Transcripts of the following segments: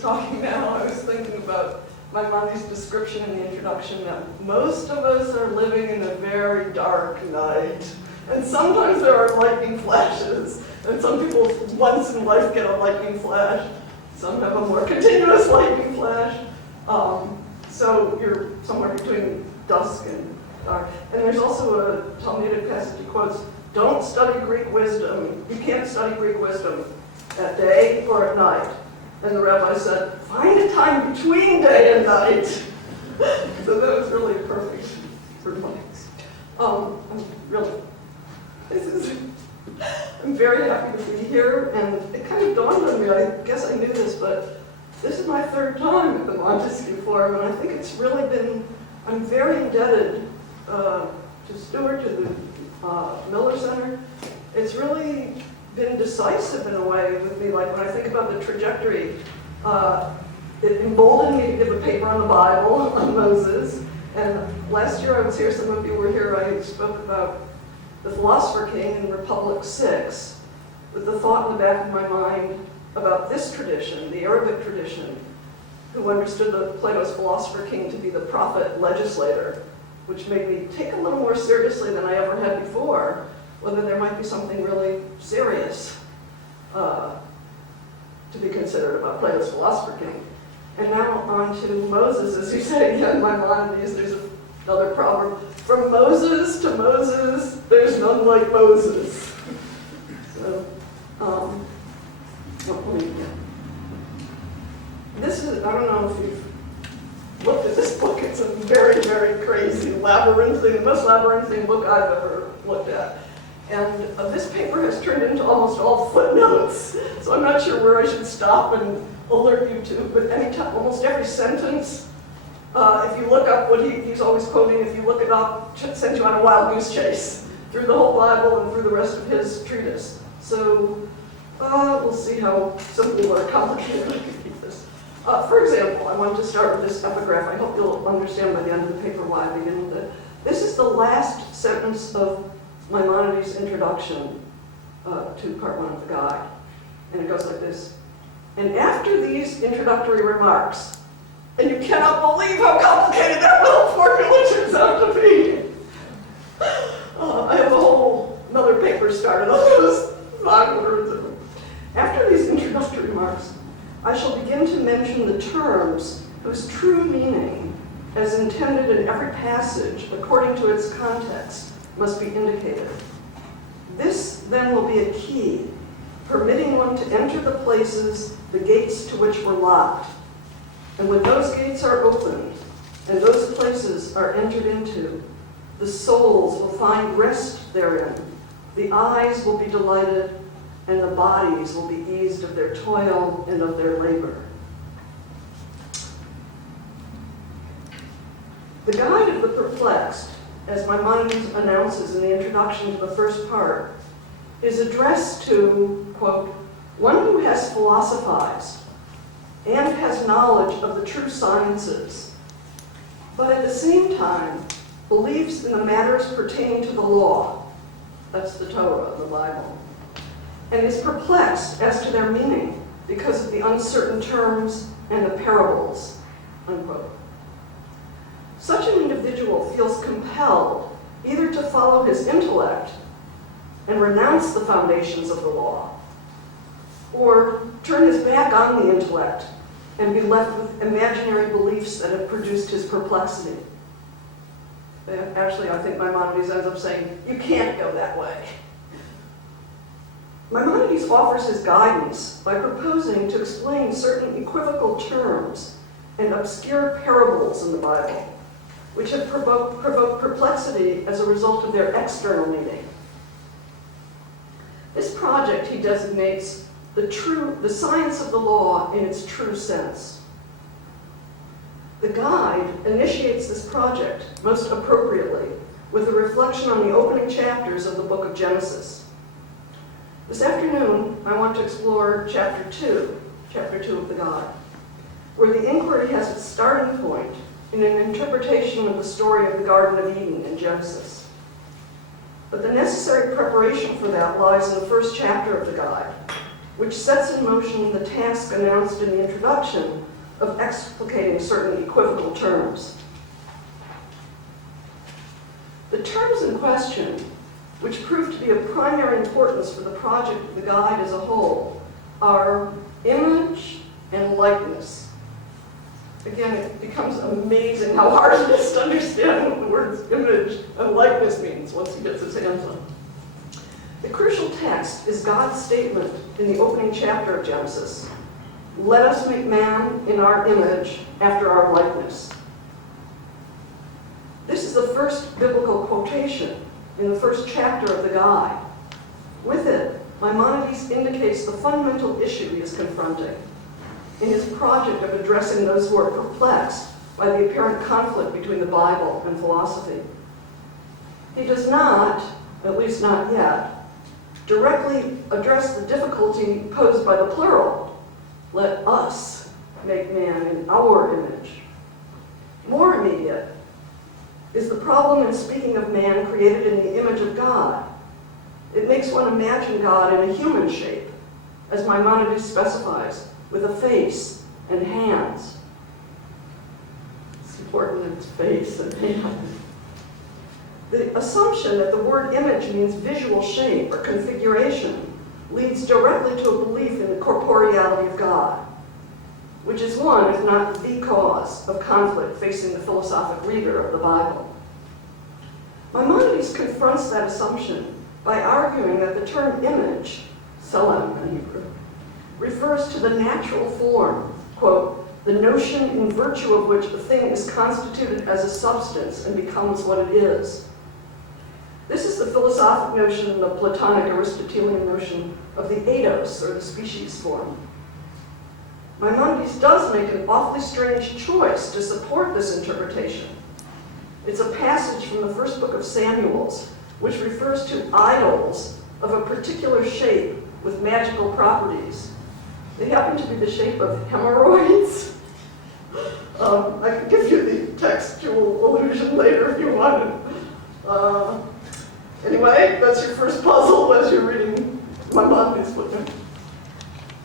was talking now, I was thinking about Maimonides' description in the introduction that most of us are living in a very dark night. And sometimes there are lightning flashes. And some people once in life get a lightning flash. Some have a more continuous lightning flash. So you're somewhere between dusk and dark. And there's also a Talmudic passage he quotes, don't study Greek wisdom. You can't study Greek wisdom at day or at night. And the rabbi said, find a time between day and night. So that was really perfect for monks. I'm very happy to be here, and it kind of dawned on me, I guess I knew this, but this is my third time at the Montesquieu Forum, and I think it's really been, I'm very indebted to Stuart, to the Miller Center. It's really been decisive in a way with me, like when I think about the trajectory, it emboldened me to give a paper on the Bible, on Moses, and last year I was here, some of you were here, I spoke about the Philosopher King in Republic 6, with the thought in the back of my mind about this tradition, the Arabic tradition, who understood Plato's Philosopher King to be the prophet legislator, which made me take a little more seriously than I ever had before, whether there might be something really serious to be considered about Plato's Philosopher King. And now on to Moses, as you say again, Maimonides, there's another proverb. From Moses to Moses, there's none like Moses. So, this is, I don't know if you've looked at this book, it's a very, very crazy, labyrinthine, the most labyrinthine book I've ever looked at. And this paper has turned into almost all footnotes, so I'm not sure where I should stop and alert you to, but anytime, almost every sentence, if you look up what he's always quoting, if you look it up, it sends you on a wild goose chase through the whole Bible and through the rest of his treatise. So we'll see how simple or complicated I can keep this. For example, I want to start with this epigraph. I hope you'll understand by the end of the paper why I begin with it. This is the last sentence of Maimonides' introduction to part 1 of the guide. And it goes like this. And after these introductory remarks, and you cannot believe how complicated that little formula turns out to be. I have another paper started on those 5 words. After these introductory remarks, I shall begin to mention the terms whose true meaning, as intended in every passage according to its context, must be indicated. This then will be a key, permitting one to enter the places, the gates to which were locked. And when those gates are opened, and those places are entered into, the souls will find rest therein, the eyes will be delighted, and the bodies will be eased of their toil and of their labor. The Guide of the Perplexed, as Maimonides announces in the introduction to the first part, is addressed to, quote, one who has philosophized and has knowledge of the true sciences, but at the same time believes in the matters pertaining to the law, that's the Torah, the Bible, and is perplexed as to their meaning because of the uncertain terms and the parables, unquote. Such an individual feels compelled either to follow his intellect and renounce the foundations of the law, or turn his back on the intellect and be left with imaginary beliefs that have produced his perplexity. Actually, I think Maimonides ends up saying, you can't go that way. Maimonides offers his guidance by proposing to explain certain equivocal terms and obscure parables in the Bible, which have provoked perplexity as a result of their external meaning. This project he designates the science of the law in its true sense. The guide initiates this project most appropriately with a reflection on the opening chapters of the book of Genesis. This afternoon, I want to explore chapter 2 of the guide, where the inquiry has its starting point in an interpretation of the story of the Garden of Eden in Genesis. But the necessary preparation for that lies in the first chapter of the guide, which sets in motion the task announced in the introduction of explicating certain equivocal terms. The terms in question, which prove to be of primary importance for the project of the guide as a whole, are image and likeness. Again, it becomes amazing how hard it is to understand what the words image and likeness means once he gets his hands on it. The crucial text is God's statement in the opening chapter of Genesis. Let us make man in our image after our likeness. This is the first biblical quotation in the first chapter of the guide. With it, Maimonides indicates the fundamental issue he is confronting in his project of addressing those who are perplexed by the apparent conflict between the Bible and philosophy. He does not, at least not yet, directly address the difficulty posed by the plural, let us make man in our image. More immediate is the problem in speaking of man created in the image of God. It makes one imagine God in a human shape, as Maimonides specifies, with a face and hands. It's important it's face and hands. The assumption that the word image means visual shape or configuration leads directly to a belief in the corporeality of God, which is one, if not the cause, of conflict facing the philosophic reader of the Bible. Maimonides confronts that assumption by arguing that the term image, tselem in Hebrew, refers to the natural form, quote, the notion in virtue of which a thing is constituted as a substance and becomes what it is. This is the philosophic notion, the Platonic Aristotelian notion of the eidos, or the species form. Maimonides does make an awfully strange choice to support this interpretation. It's a passage from the first book of Samuel's, which refers to idols of a particular shape with magical properties. They happen to be the shape of hemorrhoids. I can give you the textual allusion later if you want it. Anyway, that's your first puzzle as you're reading Maimonides' footnote.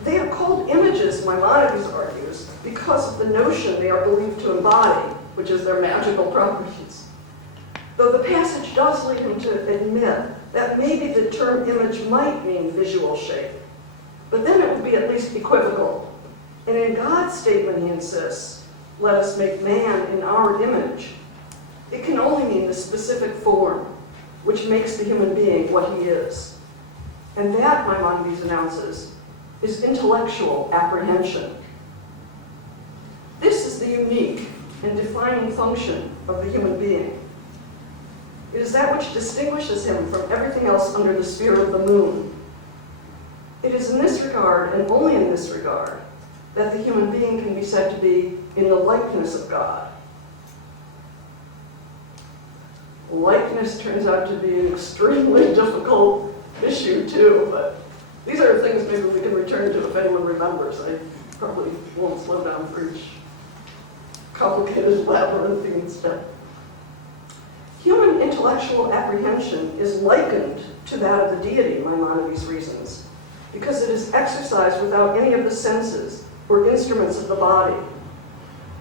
They are called images, Maimonides argues, because of the notion they are believed to embody, which is their magical properties. Though the passage does lead him to admit that maybe the term image might mean visual shape, but then it would be at least equivocal. And in God's statement, he insists, let us make man in our image, it can only mean the specific form, which makes the human being what he is. And that, Maimonides announces, is intellectual apprehension. This is the unique and defining function of the human being. It is that which distinguishes him from everything else under the sphere of the moon. It is in this regard, and only in this regard, that the human being can be said to be in the likeness of God. Likeness turns out to be an extremely difficult issue too, but these are things maybe we can return to if anyone remembers. I probably won't slow down for each complicated labyrinthine step. Human intellectual apprehension is likened to that of the deity, Maimonides reasons, because it is exercised without any of the senses or instruments of the body.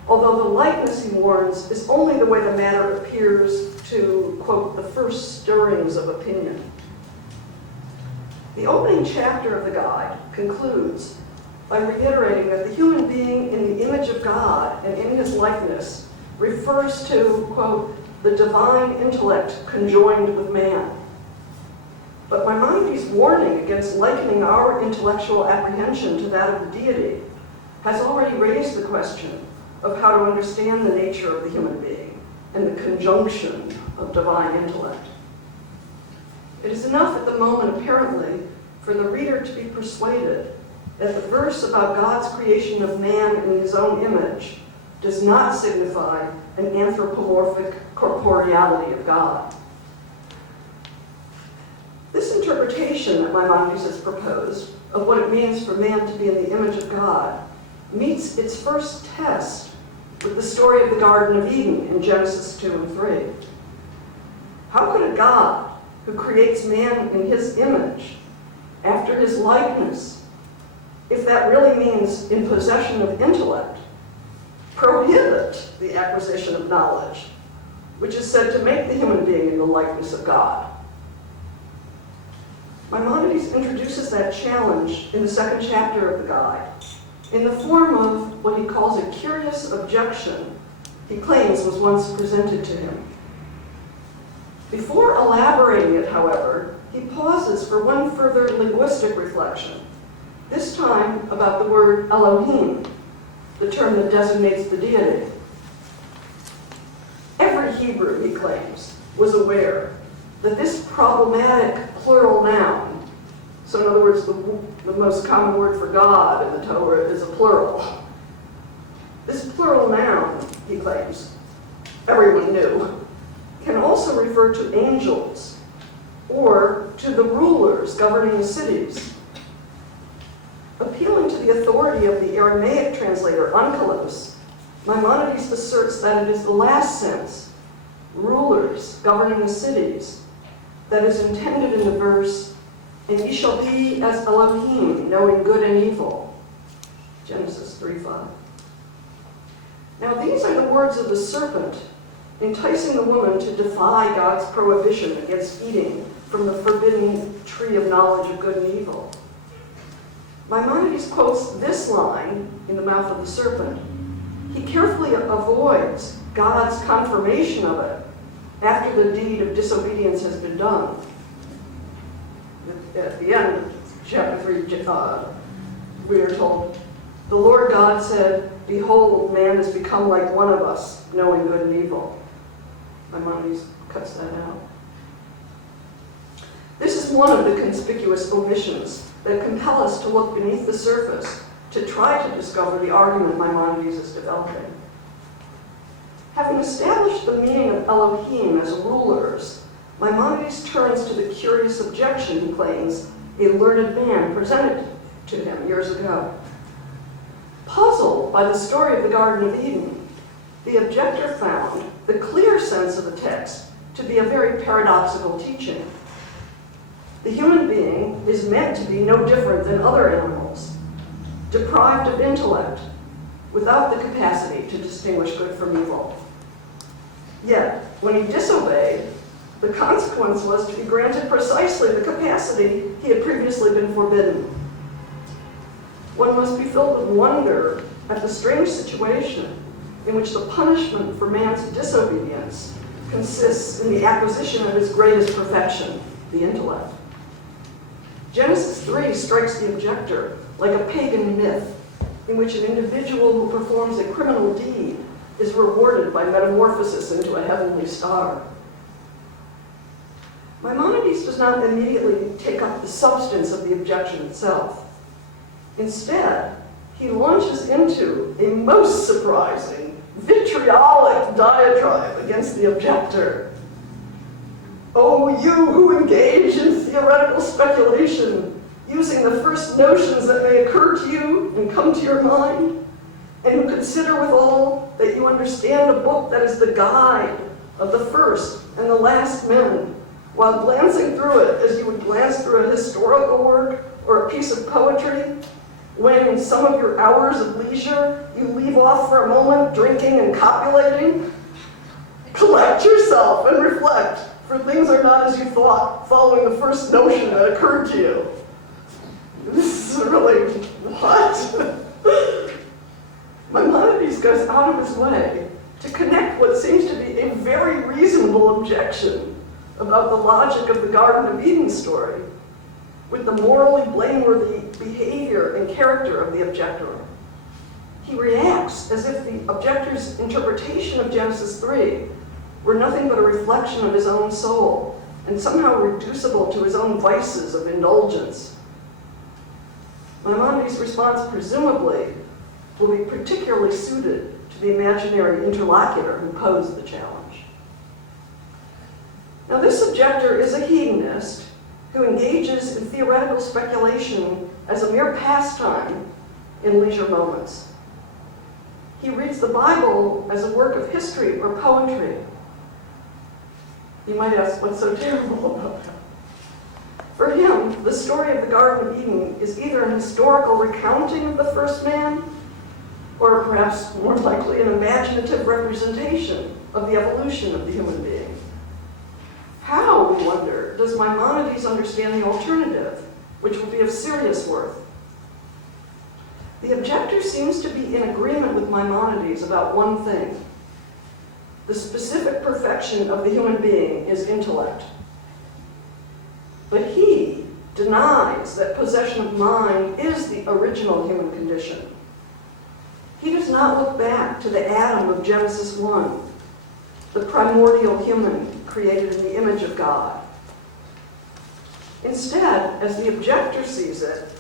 Although the likeness, he warns, is only the way the matter appears to, quote, the first stirrings of opinion. The opening chapter of the guide concludes by reiterating that the human being in the image of God and in his likeness refers to, quote, the divine intellect conjoined with man. But Maimonides' warning against likening our intellectual apprehension to that of the deity has already raised the question of how to understand the nature of the human being and the conjunction of divine intellect. It is enough at the moment, apparently, for the reader to be persuaded that the verse about God's creation of man in his own image does not signify an anthropomorphic corporeality of God. This interpretation that Maimonides has proposed of what it means for man to be in the image of God meets its first test with the story of the Garden of Eden in Genesis 2 and 3. How could a God who creates man in his image, after his likeness, if that really means in possession of intellect, prohibit the acquisition of knowledge, which is said to make the human being in the likeness of God. Maimonides introduces that challenge in the second chapter of the guide, in the form of what he calls a curious objection he claims was once presented to him. Before elaborating it, however, he pauses for one further linguistic reflection, this time about the word Elohim, the term that designates the deity. Every Hebrew, he claims, was aware that this problematic plural noun, so in other words, the most common word for God in the Torah is a plural. This plural noun, he claims, everyone knew, can also refer to angels or to the rulers governing the cities. Appealing to the authority of the Aramaic translator Onkelos, Maimonides asserts that it is the last sense, rulers governing the cities, that is intended in the verse, "And ye shall be as Elohim, knowing good and evil." Genesis 3:5. Now these are the words of the serpent, enticing the woman to defy God's prohibition against eating from the forbidden tree of knowledge of good and evil. Maimonides quotes this line in the mouth of the serpent. He carefully avoids God's confirmation of it after the deed of disobedience has been done. At the end of chapter 3, we are told, "The Lord God said, Behold, man has become like one of us, knowing good and evil." Maimonides cuts that out. This is one of the conspicuous omissions that compel us to look beneath the surface to try to discover the argument Maimonides is developing. Having established the meaning of Elohim as rulers, Maimonides turns to the curious objection he claims a learned man presented to him years ago. Puzzled by the story of the Garden of Eden, the objector found the clear sense of the text to be a very paradoxical teaching. The human being is meant to be no different than other animals, deprived of intellect, without the capacity to distinguish good from evil. Yet, when he disobeyed, the consequence was to be granted precisely the capacity he had previously been forbidden. One must be filled with wonder at the strange situation in which the punishment for man's disobedience consists in the acquisition of his greatest perfection, the intellect. Genesis 3 strikes the objector like a pagan myth in which an individual who performs a criminal deed is rewarded by metamorphosis into a heavenly star. Maimonides does not immediately take up the substance of the objection itself. Instead, he launches into a most surprising, vitriolic diatribe against the objector. "Oh, you who engage in theoretical speculation, using the first notions that may occur to you and come to your mind, and who consider withal that you understand a book that is the guide of the first and the last men, while glancing through it as you would glance through a historical work or a piece of poetry, when in some of your hours of leisure you leave off for a moment drinking and copulating? Collect yourself and reflect, for things are not as you thought, following the first notion that occurred to you." This is really, what? Maimonides goes out of his way to connect what seems to be a very reasonable objection about the logic of the Garden of Eden story with the morally blameworthy behavior and character of the objector. He reacts as if the objector's interpretation of Genesis 3 were nothing but a reflection of his own soul and somehow reducible to his own vices of indulgence. Maimonides' response presumably will be particularly suited to the imaginary interlocutor who posed the challenge. Now, this objector is a hedonist who engages in theoretical speculation as a mere pastime in leisure moments. He reads the Bible as a work of history or poetry. You might ask, what's so terrible about that? For him, the story of the Garden of Eden is either an historical recounting of the first man, or perhaps more likely an imaginative representation of the evolution of the human being. How, we wonder, does Maimonides understand the alternative, which will be of serious worth? The objector seems to be in agreement with Maimonides about one thing. The specific perfection of the human being is intellect. But he denies that possession of mind is the original human condition. He does not look back to the Adam of Genesis 1, the primordial human created in the image of God. Instead, as the objector sees it,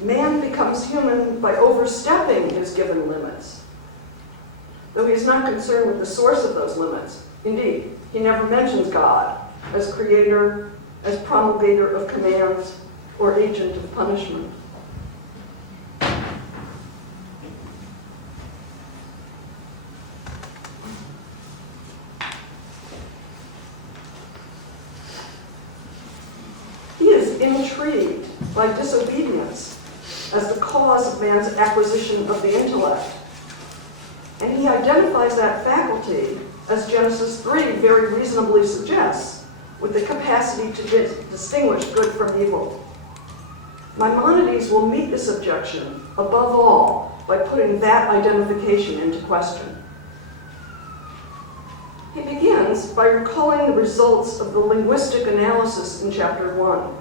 man becomes human by overstepping his given limits, though he is not concerned with the source of those limits. Indeed, he never mentions God as creator, as promulgator of commands, or agent of punishment. He is intrigued by disobedience as the cause of man's acquisition of the intellect. And he identifies that faculty, as Genesis 3 very reasonably suggests, with the capacity to distinguish good from evil. Maimonides will meet this objection, above all, by putting that identification into question. He begins by recalling the results of the linguistic analysis in chapter 1.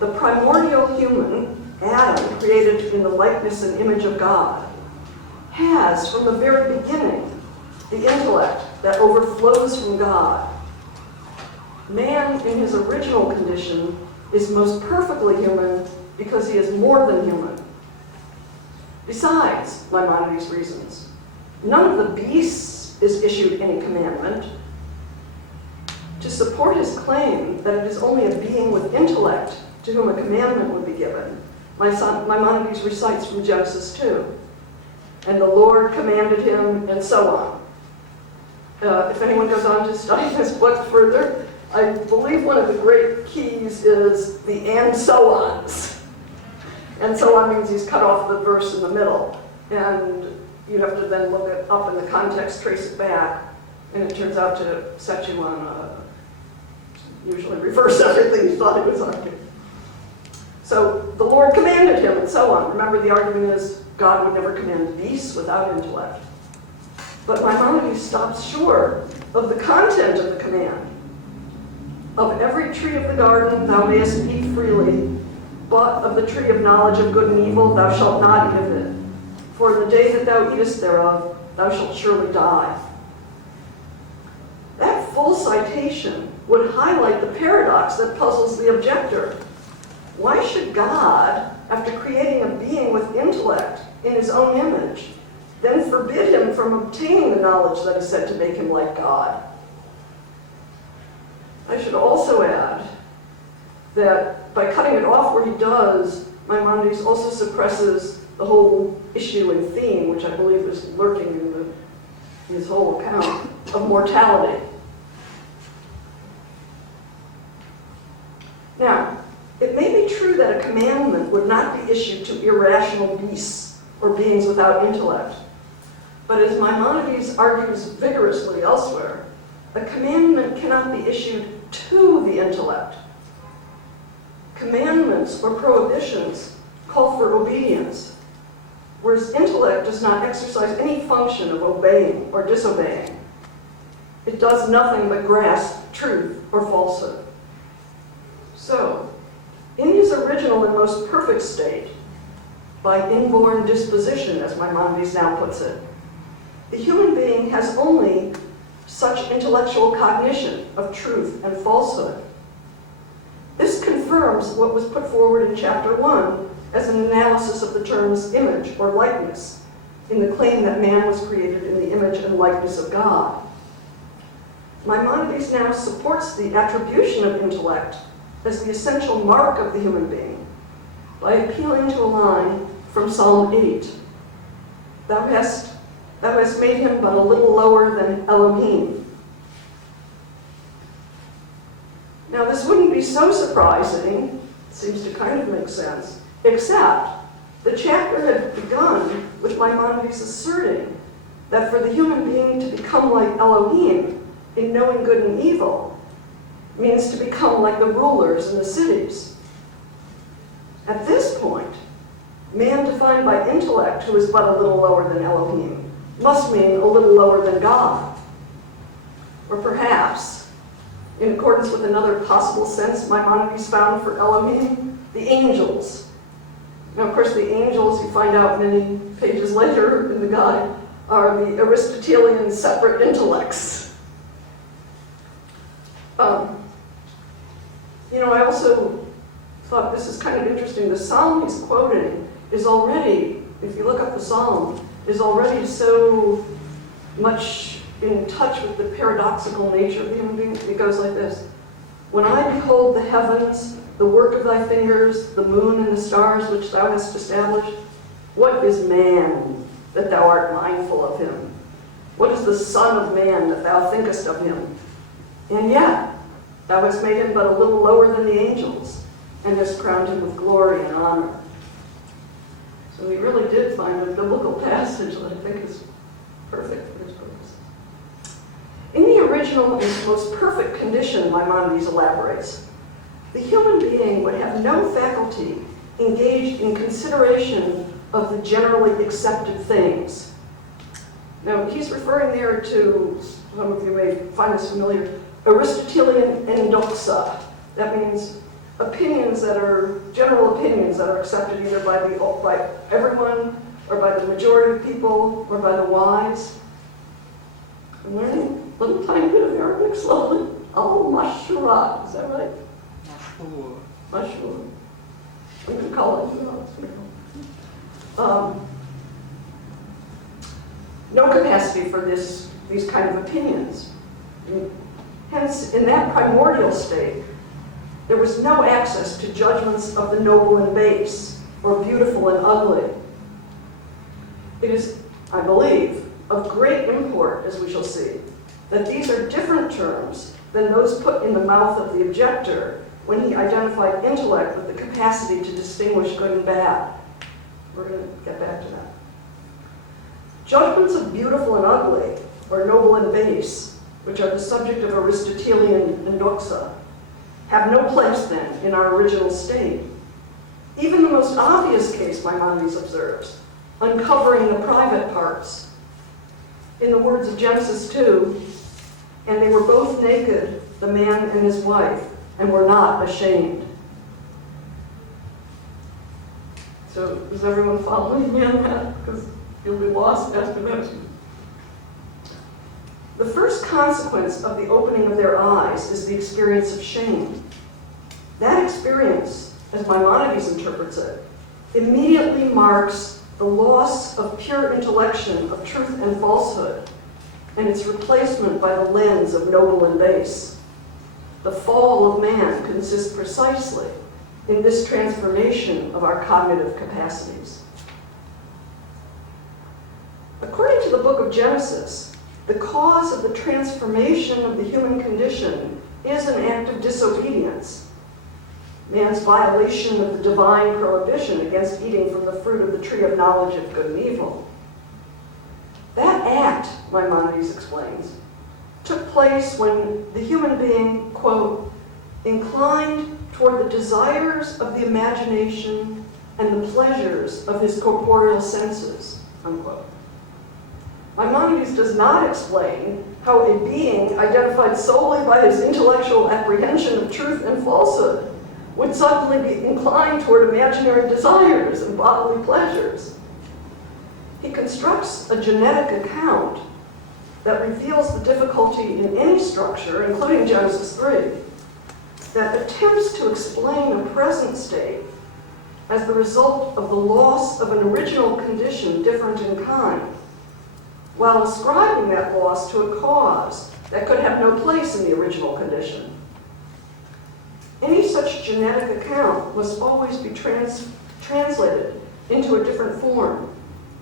The primordial human, Adam, created in the likeness and image of God, has, from the very beginning, the intellect that overflows from God. Man, in his original condition, is most perfectly human because he is more than human. Besides, Maimonides reasons, none of the beasts is issued any commandment. To support his claim that it is only a being with intellect to whom a commandment would be given, Maimonides recites from Genesis 2. And the Lord commanded him, and so on. If anyone goes on to study this book further, I believe one of the great keys is the and so ons. And so on means he's cut off the verse in the middle. And you have to then look it up in the context, trace it back, and it turns out to set you on usually reverse everything you thought he was arguing. So the Lord commanded him, and so on. Remember, the argument is God would never command beasts without intellect. But Maimonides stops short of the content of the command. Of every tree of the garden thou mayest eat freely, but of the tree of knowledge of good and evil thou shalt not eat of it. For in the day that thou eatest thereof, thou shalt surely die. That full citation would highlight the paradox that puzzles the objector. Why should God, after creating a being with intellect in his own image, then forbid him from obtaining the knowledge that is said to make him like God? I should also add that by cutting it off where he does, Maimonides also suppresses the whole issue and theme, which I believe is lurking in his whole account, of mortality. Now, it may be true that a commandment would not be issued to irrational beasts or beings without intellect. But as Maimonides argues vigorously elsewhere, a commandment cannot be issued to the intellect. Commandments or prohibitions call for obedience, whereas intellect does not exercise any function of obeying or disobeying. It does nothing but grasp truth or falsehood. So, in his original and most perfect state, by inborn disposition, as Maimonides now puts it, the human being has only such intellectual cognition of truth and falsehood. This confirms what was put forward in chapter 1 as an analysis of the terms image or likeness, in the claim that man was created in the image and likeness of God. Maimonides now supports the attribution of intellect as the essential mark of the human being by appealing to a line from Psalm 8. Thou hast made him but a little lower than Elohim. Now, this wouldn't be so surprising, seems to kind of make sense, except the chapter had begun with Maimonides asserting that for the human being to become like Elohim in knowing good and evil means to become like the rulers in the cities. At this point, man defined by intellect who is but a little lower than Elohim must mean a little lower than God. Or perhaps, in accordance with another possible sense Maimonides found for Elohim, the angels. Now, of course, the angels, you find out many pages later in the guide, are the Aristotelian separate intellects. I also thought this is kind of interesting. The psalm he's quoting is already, if you look up the psalm, is already so much in touch with the paradoxical nature of the human being. It goes like this: when I behold the heavens, the work of thy fingers, the moon and the stars which thou hast established, what is man that thou art mindful of him? What is the son of man that thou thinkest of him? And yet, thou hast made him but a little lower than the angels, and hast crowned him with glory and honor. So we really did find a biblical passage that I think is perfect for this purpose. In the original and most perfect condition, Maimonides elaborates, the human being would have no faculty engaged in consideration of the generally accepted things. Now, he's referring there to, some of you may find this familiar, Aristotelian endoxa. That means opinions that are, general opinions that are accepted either by everyone, or by the majority of people, or by the wise. I'm learning a little tiny bit of Arabic slowly. Al-Mashura, is that right? Mashura. I'm going to call it. No capacity for these kind of opinions. Hence, in that primordial state, there was no access to judgments of the noble and base, or beautiful and ugly. It is, I believe, of great import, as we shall see, that these are different terms than those put in the mouth of the objector when he identified intellect with the capacity to distinguish good and bad. We're going to get back to that. Judgments of beautiful and ugly, or noble and base, which are the subject of Aristotelian endoxa, have no place then in our original state. Even the most obvious case, Maimonides observes, uncovering the private parts. In the words of Genesis 2, and they were both naked, the man and his wife, and were not ashamed. So, is everyone following me on that? Because you'll be lost after that. The first consequence of the opening of their eyes is the experience of shame. That experience, as Maimonides interprets it, immediately marks the loss of pure intellection of truth and falsehood, and its replacement by the lens of noble and base. The fall of man consists precisely in this transformation of our cognitive capacities. According to the book of Genesis, the cause of the transformation of the human condition is an act of disobedience, man's violation of the divine prohibition against eating from the fruit of the tree of knowledge of good and evil. That act, Maimonides explains, took place when the human being, quote, inclined toward the desires of the imagination and the pleasures of his corporeal senses, unquote. Maimonides does not explain how a being identified solely by his intellectual apprehension of truth and falsehood would suddenly be inclined toward imaginary desires and bodily pleasures. He constructs a genetic account that reveals the difficulty in any structure, including Genesis 3, that attempts to explain a present state as the result of the loss of an original condition different in kind, while ascribing that loss to a cause that could have no place in the original condition. Any such genetic account must always be translated into a different form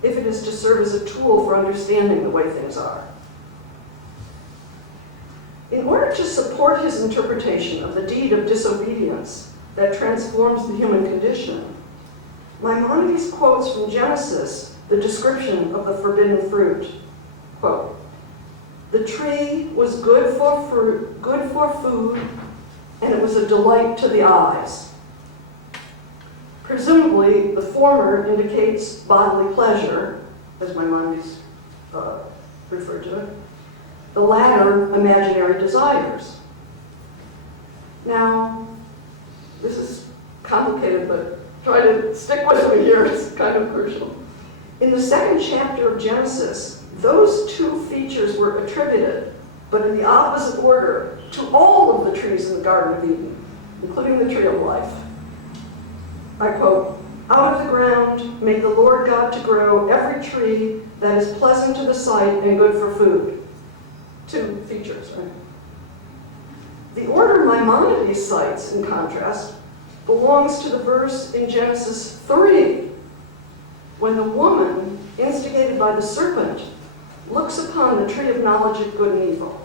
if it is to serve as a tool for understanding the way things are. In order to support his interpretation of the deed of disobedience that transforms the human condition, Maimonides quotes from Genesis the description of the forbidden fruit. Quote, "The tree was good for food, and it was a delight to the eyes." Presumably, the former indicates bodily pleasure, as Maimonides referred to it. The latter, imaginary desires. Now, this is complicated, but try to stick with me here, it's kind of crucial. In the second chapter of Genesis, those two features were attributed, but in the opposite order, to all of the trees in the Garden of Eden, including the tree of life. I quote, "Out of the ground made the Lord God to grow every tree that is pleasant to the sight and good for food." Two features, right? The order Maimonides cites, in contrast, belongs to the verse in Genesis 3, when the woman, instigated by the serpent, looks upon the tree of knowledge of good and evil.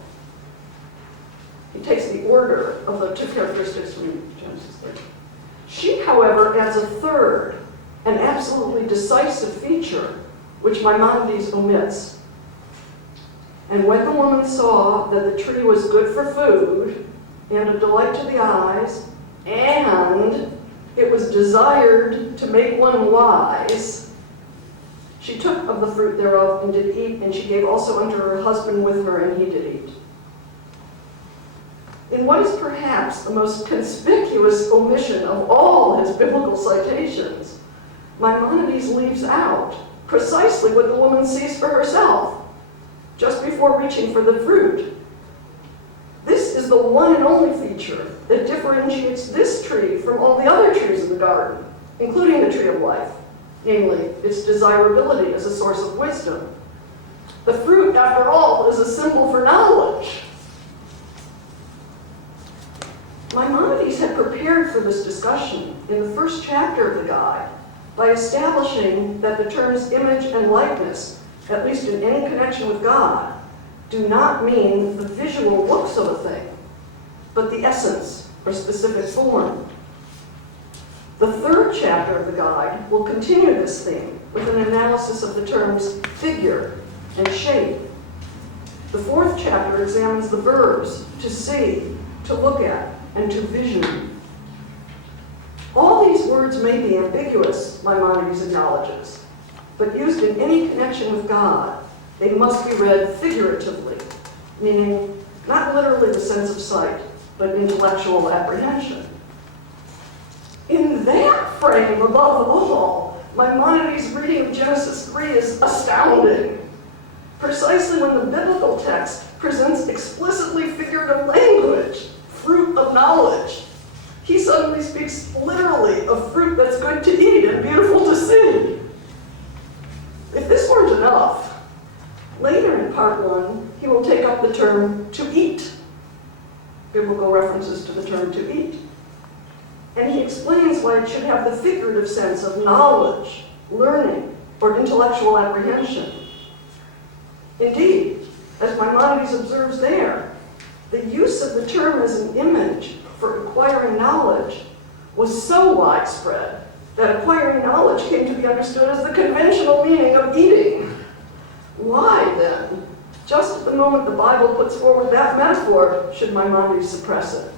He takes the order of the two characteristics from Genesis 3. She, however, adds a third, an absolutely decisive feature, which Maimonides omits. "And when the woman saw that the tree was good for food, and a delight to the eyes, and it was desired to make one wise, she took of the fruit thereof and did eat, and she gave also unto her husband with her, and he did eat." In what is perhaps the most conspicuous omission of all his biblical citations, Maimonides leaves out precisely what the woman sees for herself, just before reaching for the fruit. This is the one and only feature that differentiates this tree from all the other trees in the garden, including the tree of life, namely its desirability as a source of wisdom. The fruit, after all, is a symbol for knowledge. Maimonides had prepared for this discussion in the first chapter of the guide by establishing that the terms image and likeness, at least in any connection with God, do not mean the visual looks of a thing, but the essence or specific form. The third chapter of the guide will continue this theme with an analysis of the terms figure and shape. The fourth chapter examines the verbs to see, to look at, and to vision. All these words may be ambiguous, Maimonides acknowledges, but used in any connection with God, they must be read figuratively, meaning not literally the sense of sight, but intellectual apprehension. In that frame, above all, Maimonides' reading of Genesis 3 is astounding. Precisely when the biblical text presents explicitly figurative language, fruit of knowledge, he suddenly speaks literally of fruit that's good to eat and beautiful to see. If this weren't enough, later in part 1, he will take up the term to eat, biblical references to the term to eat. And he explains why it should have the figurative sense of knowledge, learning, or intellectual apprehension. Indeed, as Maimonides observes there, the use of the term as an image for acquiring knowledge was so widespread that acquiring knowledge came to be understood as the conventional meaning of eating. Why, then, just at the moment the Bible puts forward that metaphor, should Maimonides suppress it?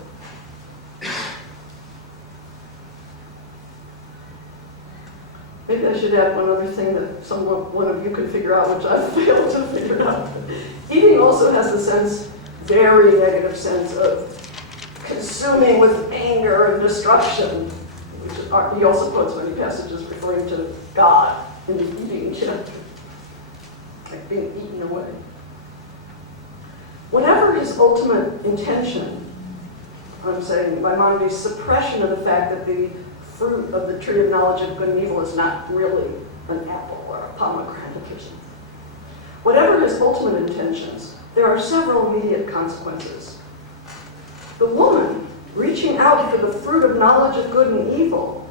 Maybe I should add one other thing that one of you can figure out, which I've failed to figure out. Eating also has the very negative sense of consuming with anger and destruction, which he also quotes many passages referring to God in the eating chapter, like being eaten away. Whatever his ultimate intention, I'm saying Maimonides' suppression of the fact that the fruit of the tree of knowledge of good and evil is not really an apple or a pomegranate or something. Whatever his ultimate intentions, there are several immediate consequences. The woman reaching out for the fruit of knowledge of good and evil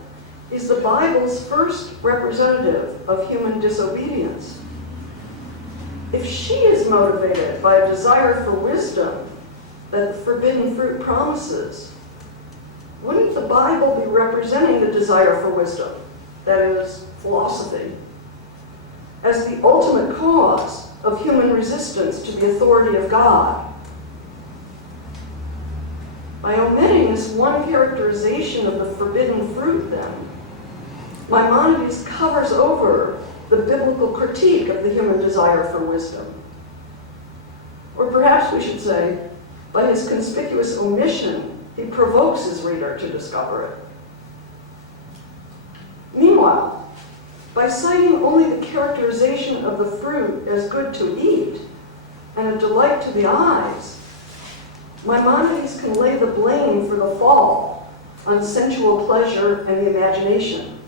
is the Bible's first representative of human disobedience. If she is motivated by a desire for wisdom, that the forbidden fruit promises, wouldn't the Bible be representing the desire for wisdom, that is, philosophy, as the ultimate cause of human resistance to the authority of God? By omitting this one characterization of the forbidden fruit, then, Maimonides covers over the biblical critique of the human desire for wisdom. Or perhaps we should say, by his conspicuous omission, he provokes his reader to discover it. Meanwhile, by citing only the characterization of the fruit as good to eat and a delight to the eyes, Maimonides can lay the blame for the fall on sensual pleasure and the imagination.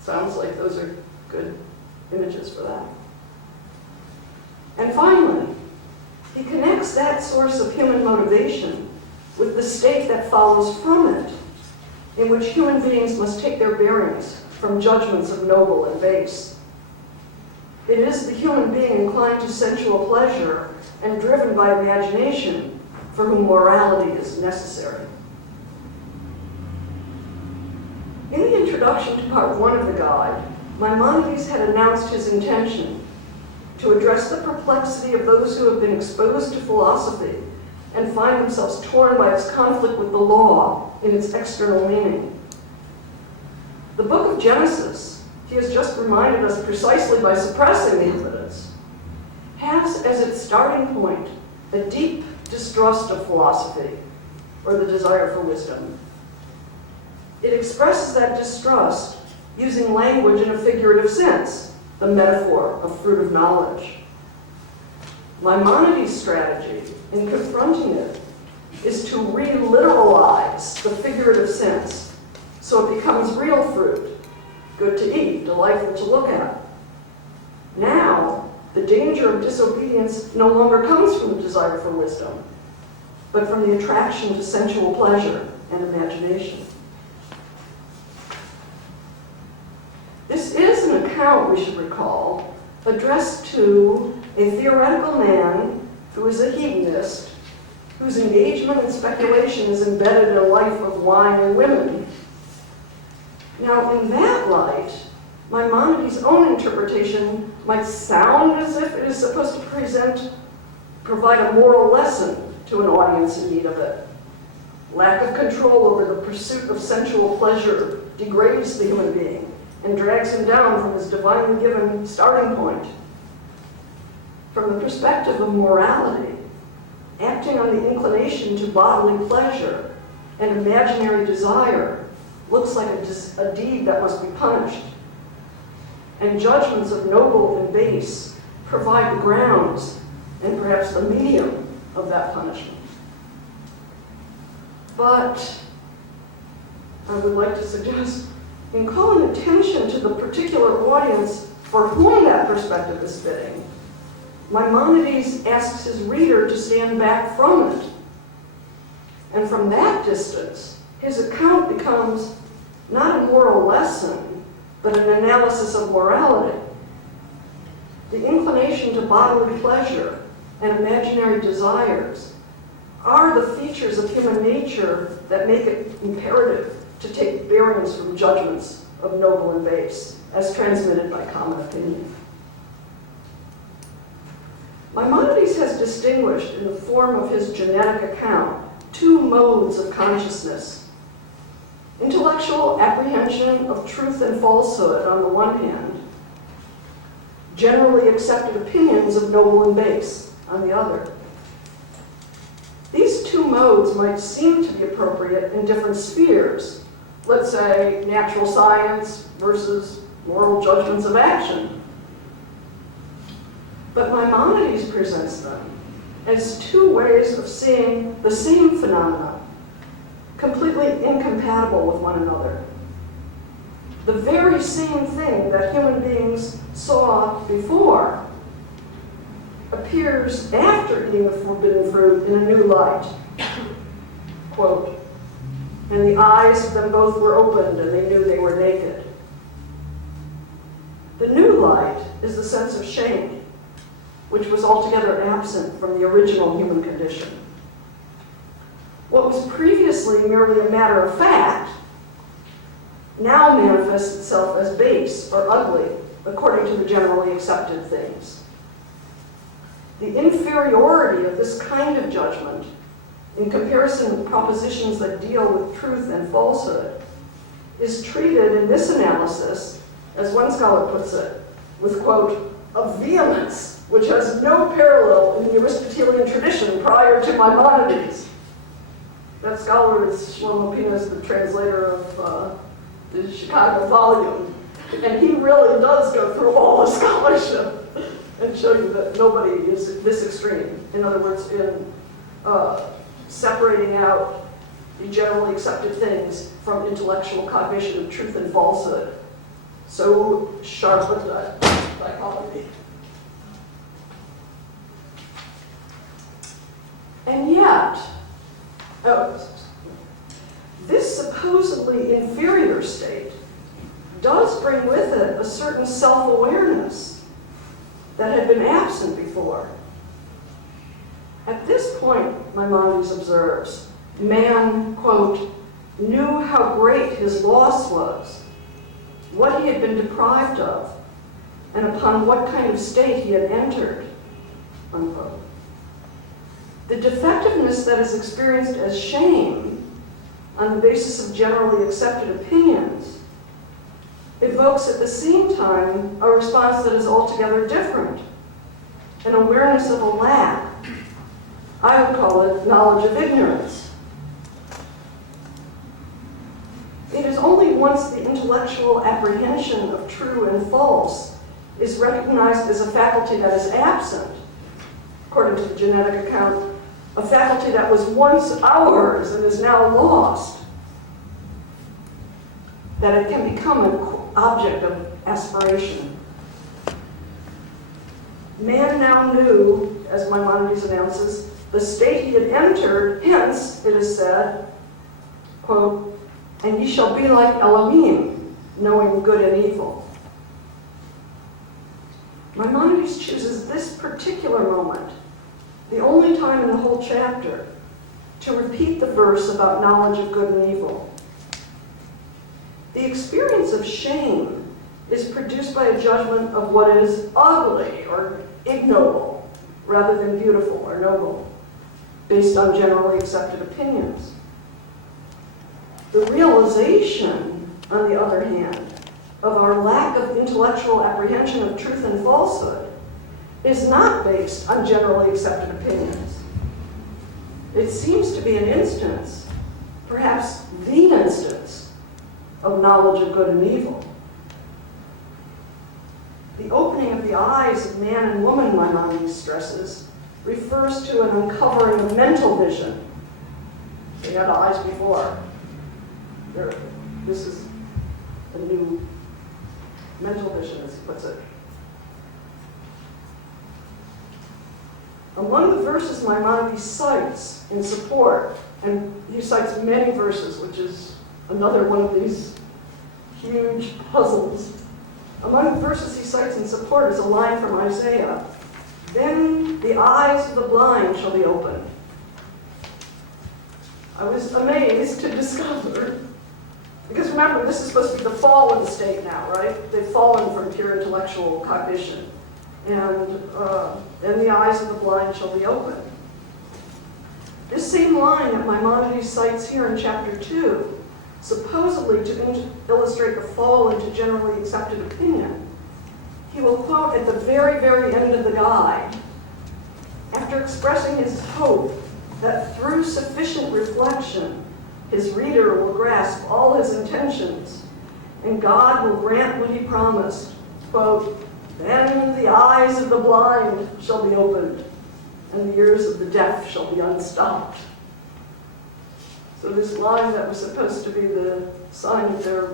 Sounds like those are good images for that. And finally, he connects that source of human motivation with the state that follows from it, in which human beings must take their bearings from judgments of noble and base. It is the human being inclined to sensual pleasure and driven by imagination for whom morality is necessary. In the introduction to part 1 of the guide, Maimonides had announced his intention to address the perplexity of those who have been exposed to philosophy and find themselves torn by its conflict with the law in its external meaning. The book of Genesis, he has just reminded us precisely by suppressing the evidence, has as its starting point a deep distrust of philosophy, or the desire for wisdom. It expresses that distrust using language in a figurative sense, the metaphor of fruit of knowledge. Maimonides' strategy in confronting it is to reliteralize the figurative sense so it becomes real fruit, good to eat, delightful to look at. Now, the danger of disobedience no longer comes from the desire for wisdom, but from the attraction to sensual pleasure and imagination. This is an account, we should recall, addressed to a theoretical man who is a hedonist, whose engagement in speculation is embedded in a life of wine and women. Now, in that light, Maimonides' own interpretation might sound as if it is supposed to provide a moral lesson to an audience in need of it. Lack of control over the pursuit of sensual pleasure degrades the human being and drags him down from his divinely given starting point. From the perspective of morality, acting on the inclination to bodily pleasure and imaginary desire looks like a deed that must be punished. And judgments of noble and base provide the grounds and perhaps the medium of that punishment. But I would like to suggest, in calling attention to the particular audience for whom that perspective is fitting, Maimonides asks his reader to stand back from it. And from that distance, his account becomes not a moral lesson, but an analysis of morality. The inclination to bodily pleasure and imaginary desires are the features of human nature that make it imperative to take bearings from judgments of noble and base, as transmitted by common opinion. Maimonides has distinguished in the form of his genetic account 2 modes of consciousness. Intellectual apprehension of truth and falsehood on the one hand, generally accepted opinions of noble and base on the other. These 2 modes might seem to be appropriate in different spheres. Let's say natural science versus moral judgments of action. But Maimonides presents them as 2 ways of seeing the same phenomena, completely incompatible with one another. The very same thing that human beings saw before appears after eating the forbidden fruit in a new light. Quote, "And the eyes of them both were opened, and they knew they were naked." The new light is the sense of shame, which was altogether absent from the original human condition. What was previously merely a matter of fact now manifests itself as base or ugly, according to the generally accepted things. The inferiority of this kind of judgment, in comparison with propositions that deal with truth and falsehood, is treated in this analysis, as one scholar puts it, with, quote, a vehemence which has no parallel in the Aristotelian tradition prior to Maimonides. That scholar is Shlomo Pinas, the translator of the Chicago volume, and he really does go through all the scholarship and show you that nobody is this extreme. In other words, in separating out the generally accepted things from intellectual cognition of truth and falsehood. So sharp with that dichotomy. And yet, this supposedly inferior state does bring with it a certain self-awareness that had been absent before. At this point, Maimonides observes, man, quote, knew how great his loss was, what he had been deprived of, and upon what kind of state he had entered, unquote. The defectiveness that is experienced as shame on the basis of generally accepted opinions evokes at the same time a response that is altogether different, an awareness of a lack. I would call it knowledge of ignorance. It is only once the intellectual apprehension of true and false is recognized as a faculty that is absent, according to the genetic account, a faculty that was once ours and is now lost, that it can become an object of aspiration. Man now knew, as Maimonides announces, the state he had entered, hence, it is said, quote, and ye shall be like Elohim, knowing good and evil. Maimonides chooses this particular moment, the only time in the whole chapter, to repeat the verse about knowledge of good and evil. The experience of shame is produced by a judgment of what is ugly or ignoble, rather than beautiful or noble, based on generally accepted opinions. The realization, on the other hand, of our lack of intellectual apprehension of truth and falsehood is not based on generally accepted opinions. It seems to be an instance, perhaps the instance, of knowledge of good and evil. The opening of the eyes of man and woman, Maimonides stresses, refers to an uncovering of mental vision. They had eyes before. This is a new mental vision, as he puts it. Among the verses Maimonides cites in support, and he cites many verses, which is another one of these huge puzzles. Among the verses he cites in support is a line from Isaiah, then the eyes of the blind shall be opened. I was amazed to discover, because remember, this is supposed to be the fallen state now, right? They've fallen from pure intellectual cognition. And then the eyes of the blind shall be opened. This same line that Maimonides cites here in chapter 2, supposedly to illustrate the fall into generally accepted opinion, he will quote at the very, very end of the guide, after expressing his hope that through sufficient reflection, his reader will grasp all his intentions, and God will grant what he promised, quote, then the eyes of the blind shall be opened, and the ears of the deaf shall be unstopped. So this line that was supposed to be the sign of their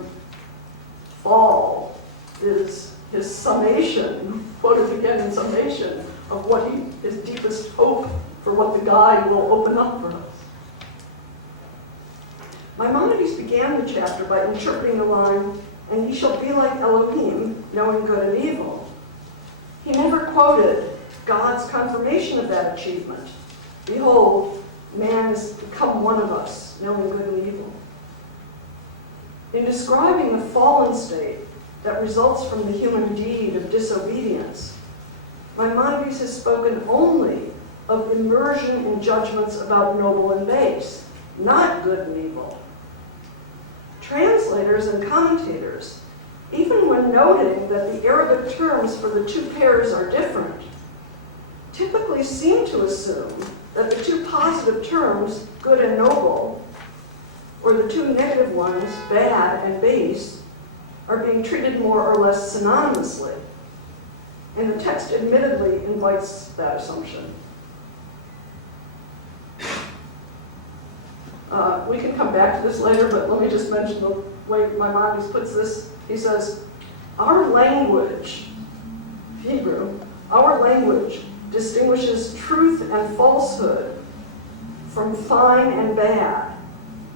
fall is his summation, quoted again in summation, of what his deepest hope for what the guide will open up for us. Maimonides began the chapter by interpreting the line, and ye shall be like Elohim, knowing good and evil. He never quoted God's confirmation of that achievement. Behold, man has become one of us, knowing good and evil. In describing the fallen state that results from the human deed of disobedience, Maimonides has spoken only of immersion in judgments about noble and base, not good and evil. Translators and commentators, even when noting that the Arabic terms for the two pairs are different, typically seem to assume that the two positive terms, good and noble, or the two negative ones, bad and base, are being treated more or less synonymously. And the text admittedly invites that assumption. We can come back to this later, but let me just mention the way Maimonides puts this. He says, our language, Hebrew, our language distinguishes truth and falsehood from fine and bad,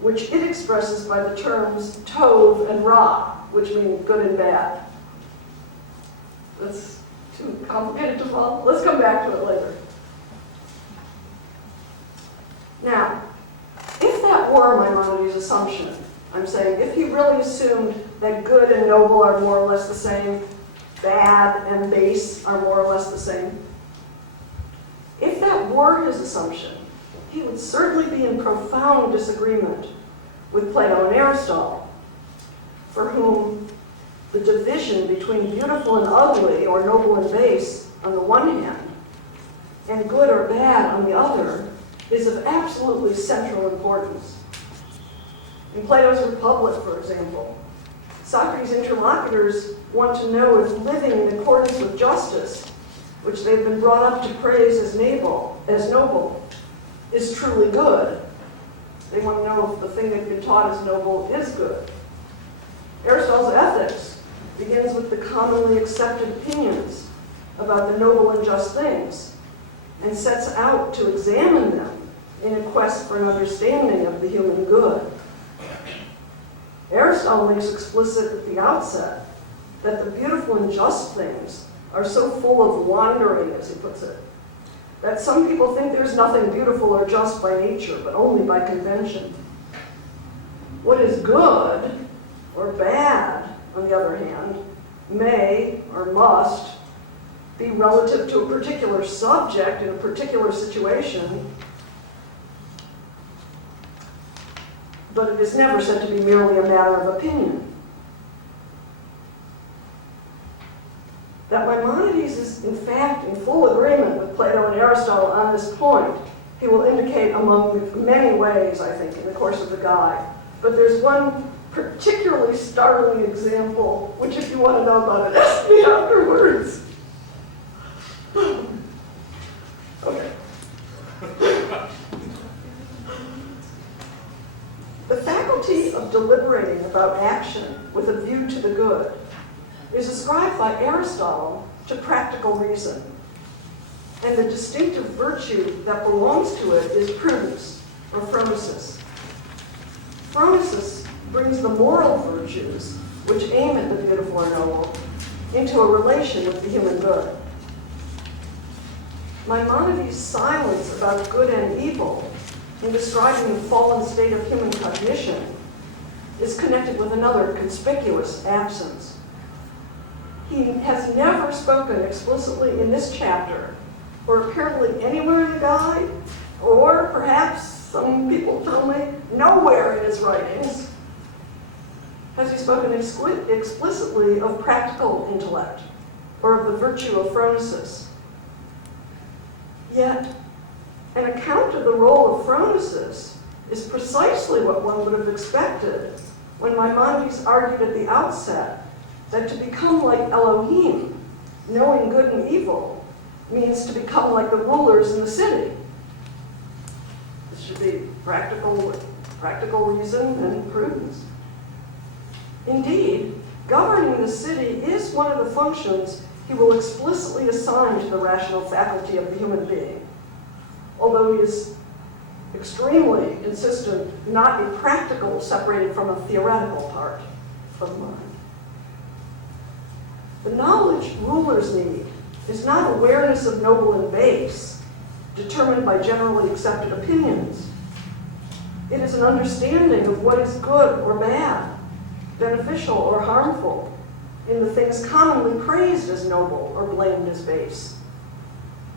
which it expresses by the terms tov and ra, which mean good and bad. That's too complicated to follow. Let's come back to it later. Now, if that were Maimonides' assumption, I'm saying if he really assumed that good and noble are more or less the same, bad and base are more or less the same, if that were his assumption, he would certainly be in profound disagreement with Plato and Aristotle, for whom the division between beautiful and ugly, or noble and base, on the one hand, and good or bad on the other, is of absolutely central importance. In Plato's Republic, for example, Socrates' interlocutors want to know if living in accordance with justice, which they've been brought up to praise as noble, is truly good. They want to know if the thing they've been taught as noble is good. Aristotle's Ethics begins with the commonly accepted opinions about the noble and just things, and sets out to examine them in a quest for an understanding of the human good. Aristotle makes explicit at the outset that the beautiful and just things are so full of wandering, as he puts it, that some people think there's nothing beautiful or just by nature, but only by convention. What is good or bad, on the other hand, may or must be relative to a particular subject in a particular situation, but it is never said to be merely a matter of opinion. That Maimonides is, in fact, in full agreement with Plato and Aristotle on this point, he will indicate among many ways, I think, in the course of the guide. But there's one particularly startling example, which if you want to know about it, ask me afterwards. Okay. The faculty of deliberating about action with a view to the good is ascribed by Aristotle to practical reason, and the distinctive virtue that belongs to it is prudence, or phronesis. Phronesis brings the moral virtues, which aim at the beautiful or noble, into a relation with the human good. Maimonides' silence about good and evil in describing the fallen state of human cognition is connected with another conspicuous absence. He has never spoken explicitly in this chapter, or apparently anywhere in the guide, or perhaps some people tell me nowhere in his writings, has he spoken explicitly of practical intellect, or of the virtue of phronesis. Yet, an account of the role of phronesis is precisely what one would have expected when Maimonides argued at the outset that to become like Elohim, knowing good and evil, means to become like the rulers in the city. This should be practical reason and prudence. Indeed, governing the city is one of the functions he will explicitly assign to the rational faculty of the human being, although he is extremely insistent not a practical separated from a theoretical part of mind. The knowledge rulers need is not awareness of noble and base, determined by generally accepted opinions. It is an understanding of what is good or bad, beneficial or harmful, in the things commonly praised as noble or blamed as base.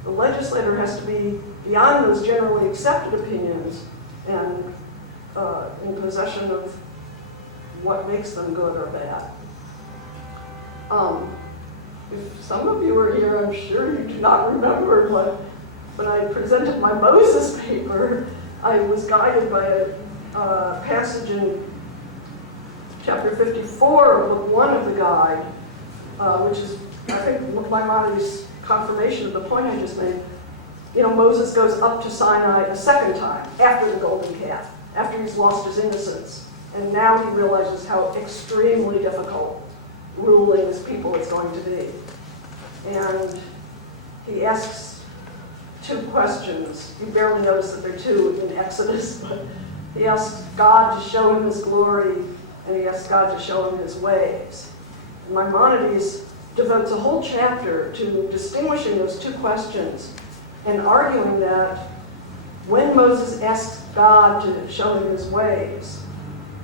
The legislator has to be beyond those generally accepted opinions and in possession of what makes them good or bad. If some of you were here, I'm sure you do not remember, but when I presented my Moses paper, I was guided by a passage in chapter 54 of book 1 of the guide, which is, I think, Maimonides' confirmation of the point I just made. You know, Moses goes up to Sinai a second time after the golden calf, after he's lost his innocence. And now he realizes how extremely difficult ruling his people is going to be. And he asks 2 questions. You barely notice that there are 2 in Exodus, but he asks God to show him his glory, and he asks God to show him his ways. And Maimonides devotes a whole chapter to distinguishing those 2 questions and arguing that when Moses asks God to show him his ways,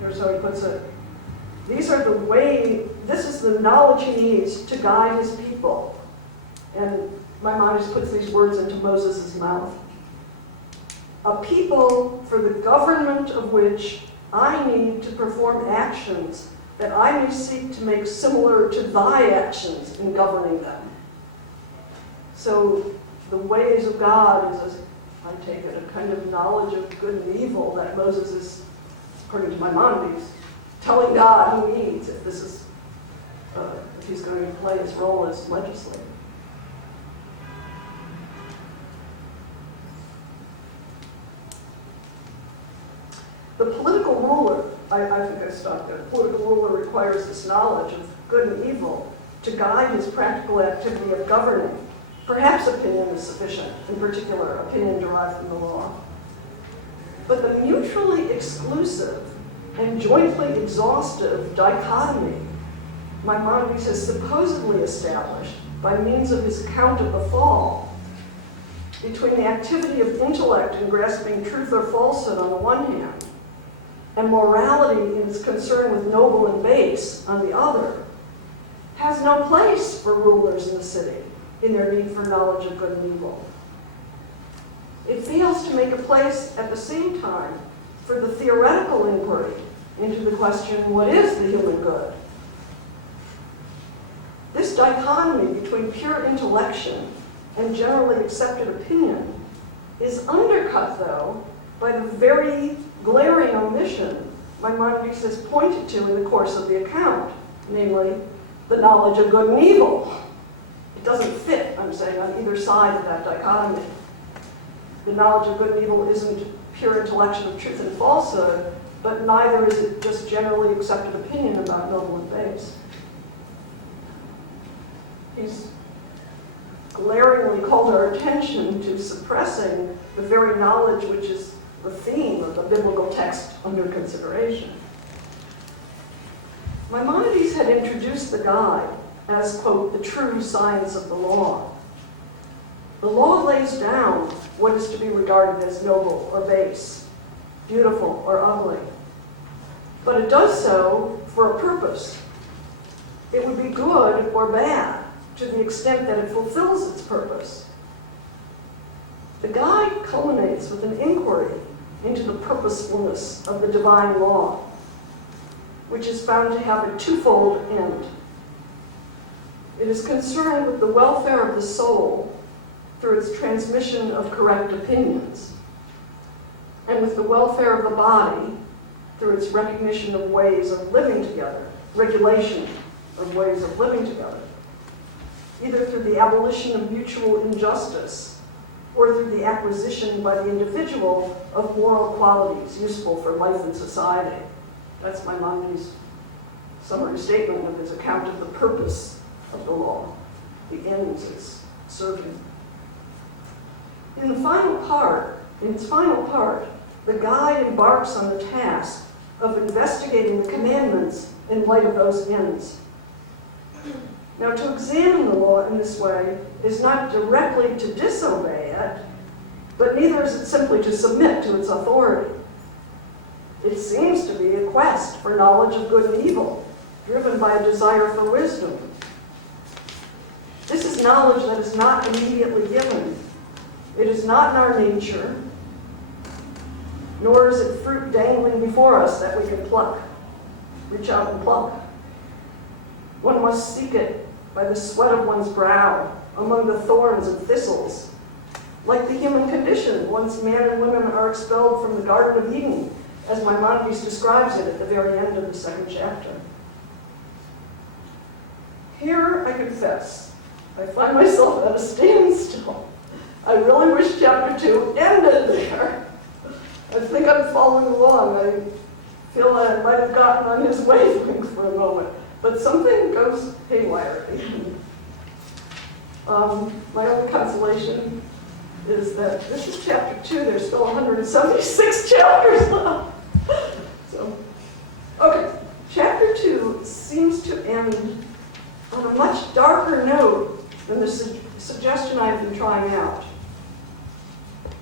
here's how he puts it: this is the knowledge he needs to guide his people. And Maimonides puts these words into Moses' mouth. A people for the government of which I need to perform actions that I may seek to make similar to thy actions in governing them. So the ways of God is, as I take it, a kind of knowledge of good and evil that Moses is, according to Maimonides, telling God he needs if he's going to play his role as legislator. The political ruler, I think I stopped there. The political ruler requires this knowledge of good and evil to guide his practical activity of governing. Perhaps opinion is sufficient, in particular, opinion derived from the law. But the mutually exclusive and jointly exhaustive dichotomy Maimonides has supposedly established by means of his account of the fall between the activity of intellect in grasping truth or falsehood on the one hand, and morality in its concern with noble and base on the other, has no place for rulers in the city in their need for knowledge of good and evil. It fails to make a place at the same time for the theoretical inquiry into the question, what is the human good? This dichotomy between pure intellection and generally accepted opinion is undercut, though, by the very glaring omission Maimonides has pointed to in the course of the account, namely, the knowledge of good and evil. It doesn't fit, I'm saying, on either side of that dichotomy. The knowledge of good and evil isn't pure intellection of truth and falsehood, but neither is it just generally accepted opinion about noble and base. He's glaringly called our attention to suppressing the very knowledge which is the theme of the biblical text under consideration. Maimonides had introduced the guide as, quote, the true science of the law. The law lays down what is to be regarded as noble or base, beautiful or ugly. But it does so for a purpose. It would be good or bad to the extent that it fulfills its purpose. The guide culminates with an inquiry into the purposefulness of the divine law, which is found to have a twofold end. It is concerned with the welfare of the soul through its transmission of correct opinions, and with the welfare of the body through its recognition of ways of living together, regulation of ways of living together, either through the abolition of mutual injustice or through the acquisition by the individual of moral qualities useful for life in society. That's Maimonides' summary statement of his account of the purpose of the law, the ends it's serving. In its final part, the guide embarks on the task of investigating the commandments in light of those ends. Now, to examine the law in this way is not directly to disobey it, But neither is it simply to submit to its authority. It seems to be a quest for knowledge of good and evil, driven by a desire for wisdom. This is knowledge that is not immediately given. It is not in our nature, nor is it fruit dangling before us that we can pluck, reach out and pluck. One must seek it by the sweat of one's brow, among the thorns and thistles. Like the human condition, once man and women are expelled from the Garden of Eden, as Maimonides describes it at the very end of the 2nd chapter. Here, I confess, I find myself at a standstill. I really wish chapter 2 ended there. I think I'm following along. I feel that I might have gotten on his wavelength for a moment, but something goes haywire at the end. My only consolation is that this is chapter 2. There's still 176 chapters left. So, okay, chapter 2 seems to end on a much darker note than the suggestion I've been trying out.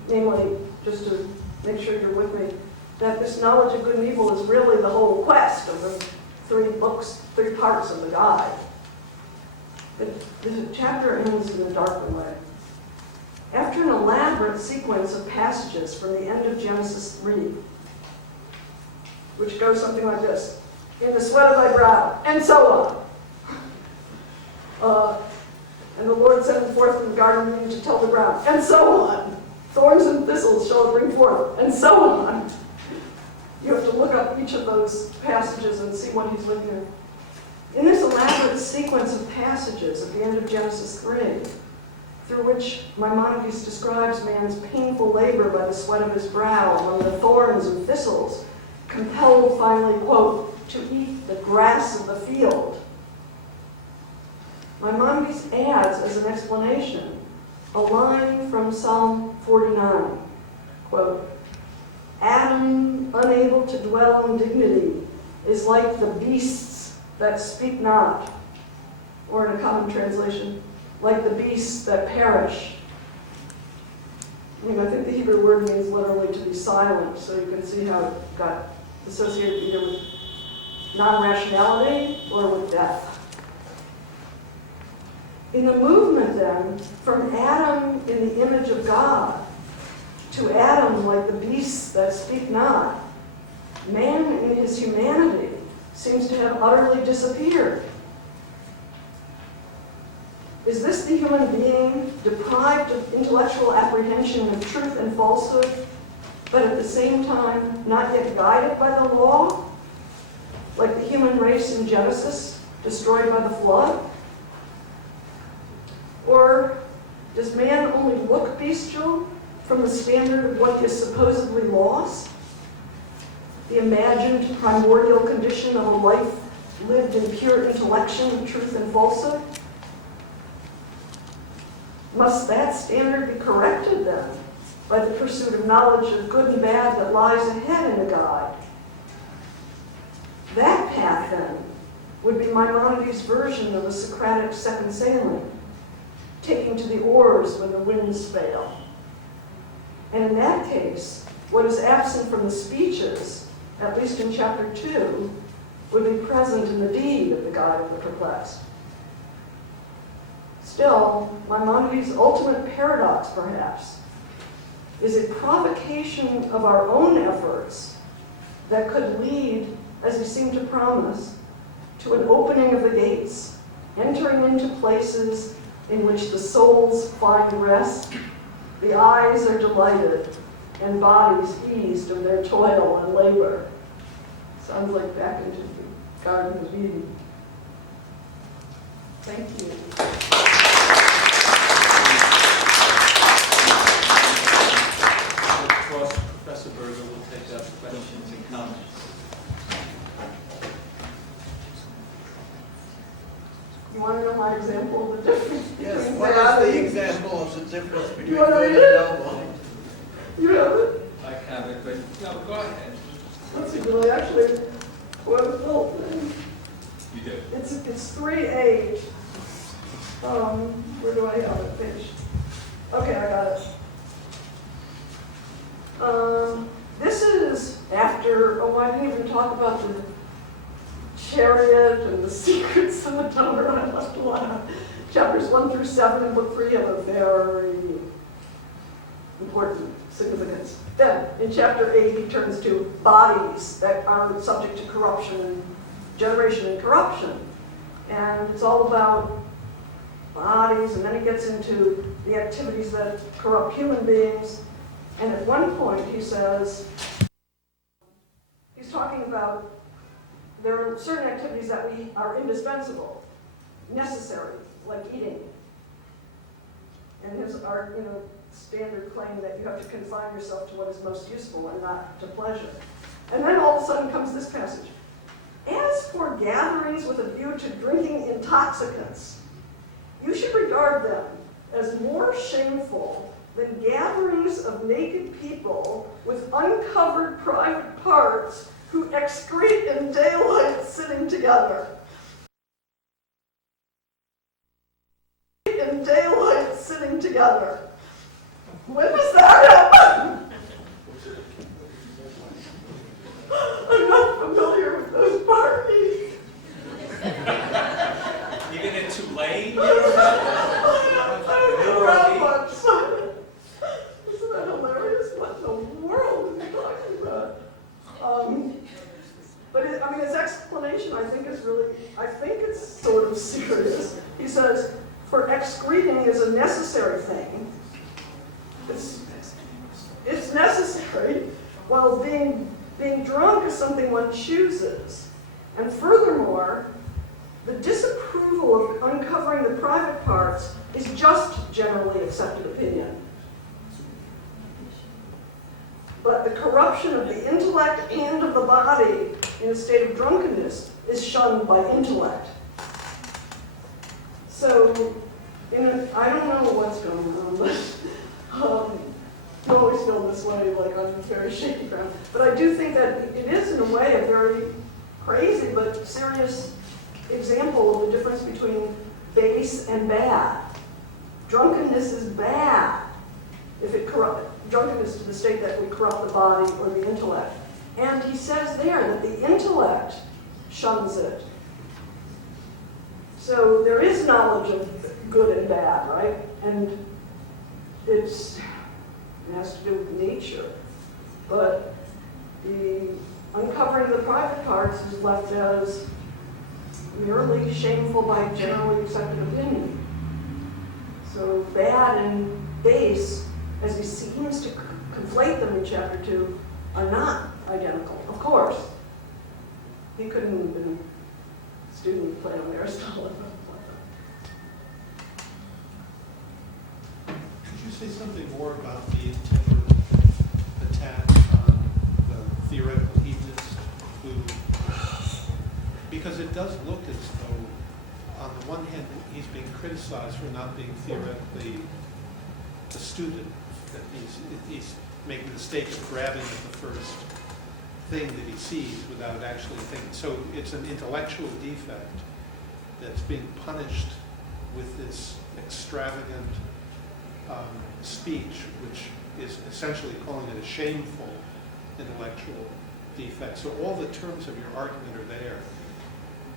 Namely, just to make sure you're with me, that this knowledge of good and evil is really the whole quest of the 3 parts of the guide. But the chapter ends in a darker way. After an elaborate sequence of passages from the end of Genesis 3, which goes something like this: in the sweat of thy brow, and so on. And the Lord sent him forth from the garden of Eden to till the ground, and so on. Thorns and thistles shall it bring forth, and so on. You have to look up each of those passages and see what he's looking at. In this elaborate sequence of passages at the end of Genesis 3, through which Maimonides describes man's painful labor by the sweat of his brow among the thorns and thistles, compelled finally, quote, to eat the grass of the field. Maimonides adds as an explanation a line from Psalm 49, quote, Adam, unable to dwell in dignity, is like the beasts that speak not, or in a common translation, like the beasts that perish. I think the Hebrew word means literally to be silent, so you can see how it got associated either with non-rationality or with death. In the movement, then, from Adam in the image of God to Adam like the beasts that speak not, man in his humanity seems to have utterly disappeared. Is this the human being deprived of intellectual apprehension of truth and falsehood, but at the same time not yet guided by the law, like the human race in Genesis, destroyed by the flood? Or does man only look bestial from the standard of what he has supposedly lost? The imagined primordial condition of a life lived in pure intellection of truth and falsehood? Must that standard be corrected, then, by the pursuit of knowledge of good and bad that lies ahead in a guide? That path, then, would be Maimonides' version of a Socratic second sailing, taking to the oars when the winds fail. And in that case, what is absent from the speeches, at least in chapter 2, would be present in the deed of the guide of the perplexed. Still, Maimonides' ultimate paradox, perhaps, is a provocation of our own efforts that could lead, as he seemed to promise, to an opening of the gates, entering into places in which the souls find rest, the eyes are delighted, and bodies eased of their toil and labor. Sounds like back into the Garden of Eden. Thank you. Professor Berger will take up questions and comments. You want to know my example of the difference Yes, between what bad is the and- example of the difference between wanna good read and it? noble? You have it? I have it, but no, go ahead. Let's see, really, actually, quote the whole thing. You do. It's 3:8. Where do I have it? Page. Okay, I got it. This is after, oh, I didn't even talk about the chariot and the secrets of the donor. I left a lot of chapters 1 through 7 in book 3 have a very important significance. Then, in chapter 8, he turns to bodies that are subject to corruption, generation and corruption. And it's all about bodies, and then he gets into the activities that corrupt human beings. And at one point he says, he's talking about there are certain activities that we are indispensable, necessary, like eating. And his standard claim that you have to confine yourself to what is most useful and not to pleasure. And then all of a sudden comes this passage. As for gatherings with a view to drinking intoxicants, you should regard them as more shameful than gatherings of naked people with uncovered private parts who excrete in daylight sitting together. In daylight sitting together. When does that happen? I'm not familiar with those parties. Even in Tulane? I don't get around much. Isn't that hilarious? What in the world is he talking about? But his explanation, I think it's sort of serious. He says, for excreting is a necessary thing. It's necessary, while being drunk is something one chooses. And furthermore, the disapproval of uncovering the private parts is just generally accepted opinion. But the corruption of the intellect and of the body in a state of drunkenness is shunned by intellect. So, I don't know what's going on, but I always feel this way, like on very shaky ground. But I do think that it is, in a way, a very crazy but serious example of the difference between base and bad. Drunkenness is bad if it drunkenness to the state that we corrupt the body or the intellect. And he says there that the intellect shuns it. So there is knowledge of good and bad, right? And it has to do with nature. But the uncovering the private parts is left as merely shameful by generally accepted opinion. So bad and base, as he seems to conflate them in chapter 2, are not identical. Of course, he couldn't have been a student of Plato and Aristotle. Could you say something more about the intemperate attack on the theoretical hedonist who, because it does look as though, on the one hand, he's being criticized for not being theoretically a student, that he's making the mistake of grabbing at the first thing that he sees without actually thinking. So it's an intellectual defect that's being punished with this extravagant speech, which is essentially calling it a shameful intellectual defect. So all the terms of your argument are there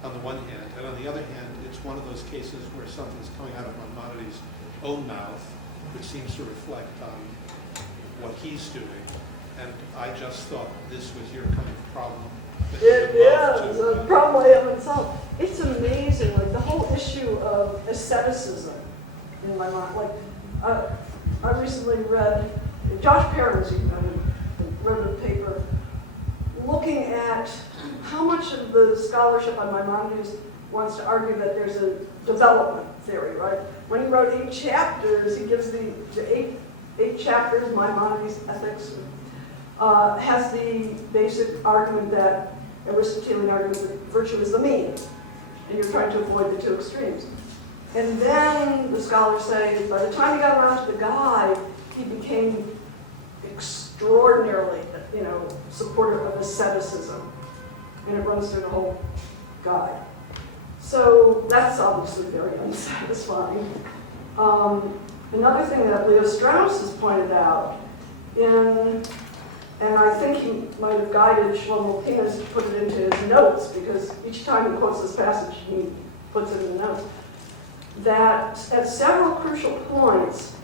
on the one hand, and on the other hand, it's one of those cases where something's coming out of Maimonides' own mouth, which seems to reflect on what he's doing. And I just thought this was your kind of problem. It is a problem I haven't solved. It's amazing, like the whole issue of asceticism in my mind. Like, I recently read, Josh Perrin's wrote a paper looking at how much of the scholarship on Maimonides wants to argue that there's a development theory, right? When he wrote 8 chapters, he gives the eight chapters, Maimonides' Ethics, has the basic argument that, Aristotelian argument that virtue is the mean, and you're trying to avoid the two extremes. And then the scholars say, by the time he got around to the guide, he became extraordinarily, supportive of asceticism. And it runs through the whole guide. So that's obviously very unsatisfying. Another thing that Leo Strauss has pointed out in And I think he might have guided Shlomo Pinas to put it into his notes, because each time he quotes this passage, he puts it in the notes, that at several crucial points,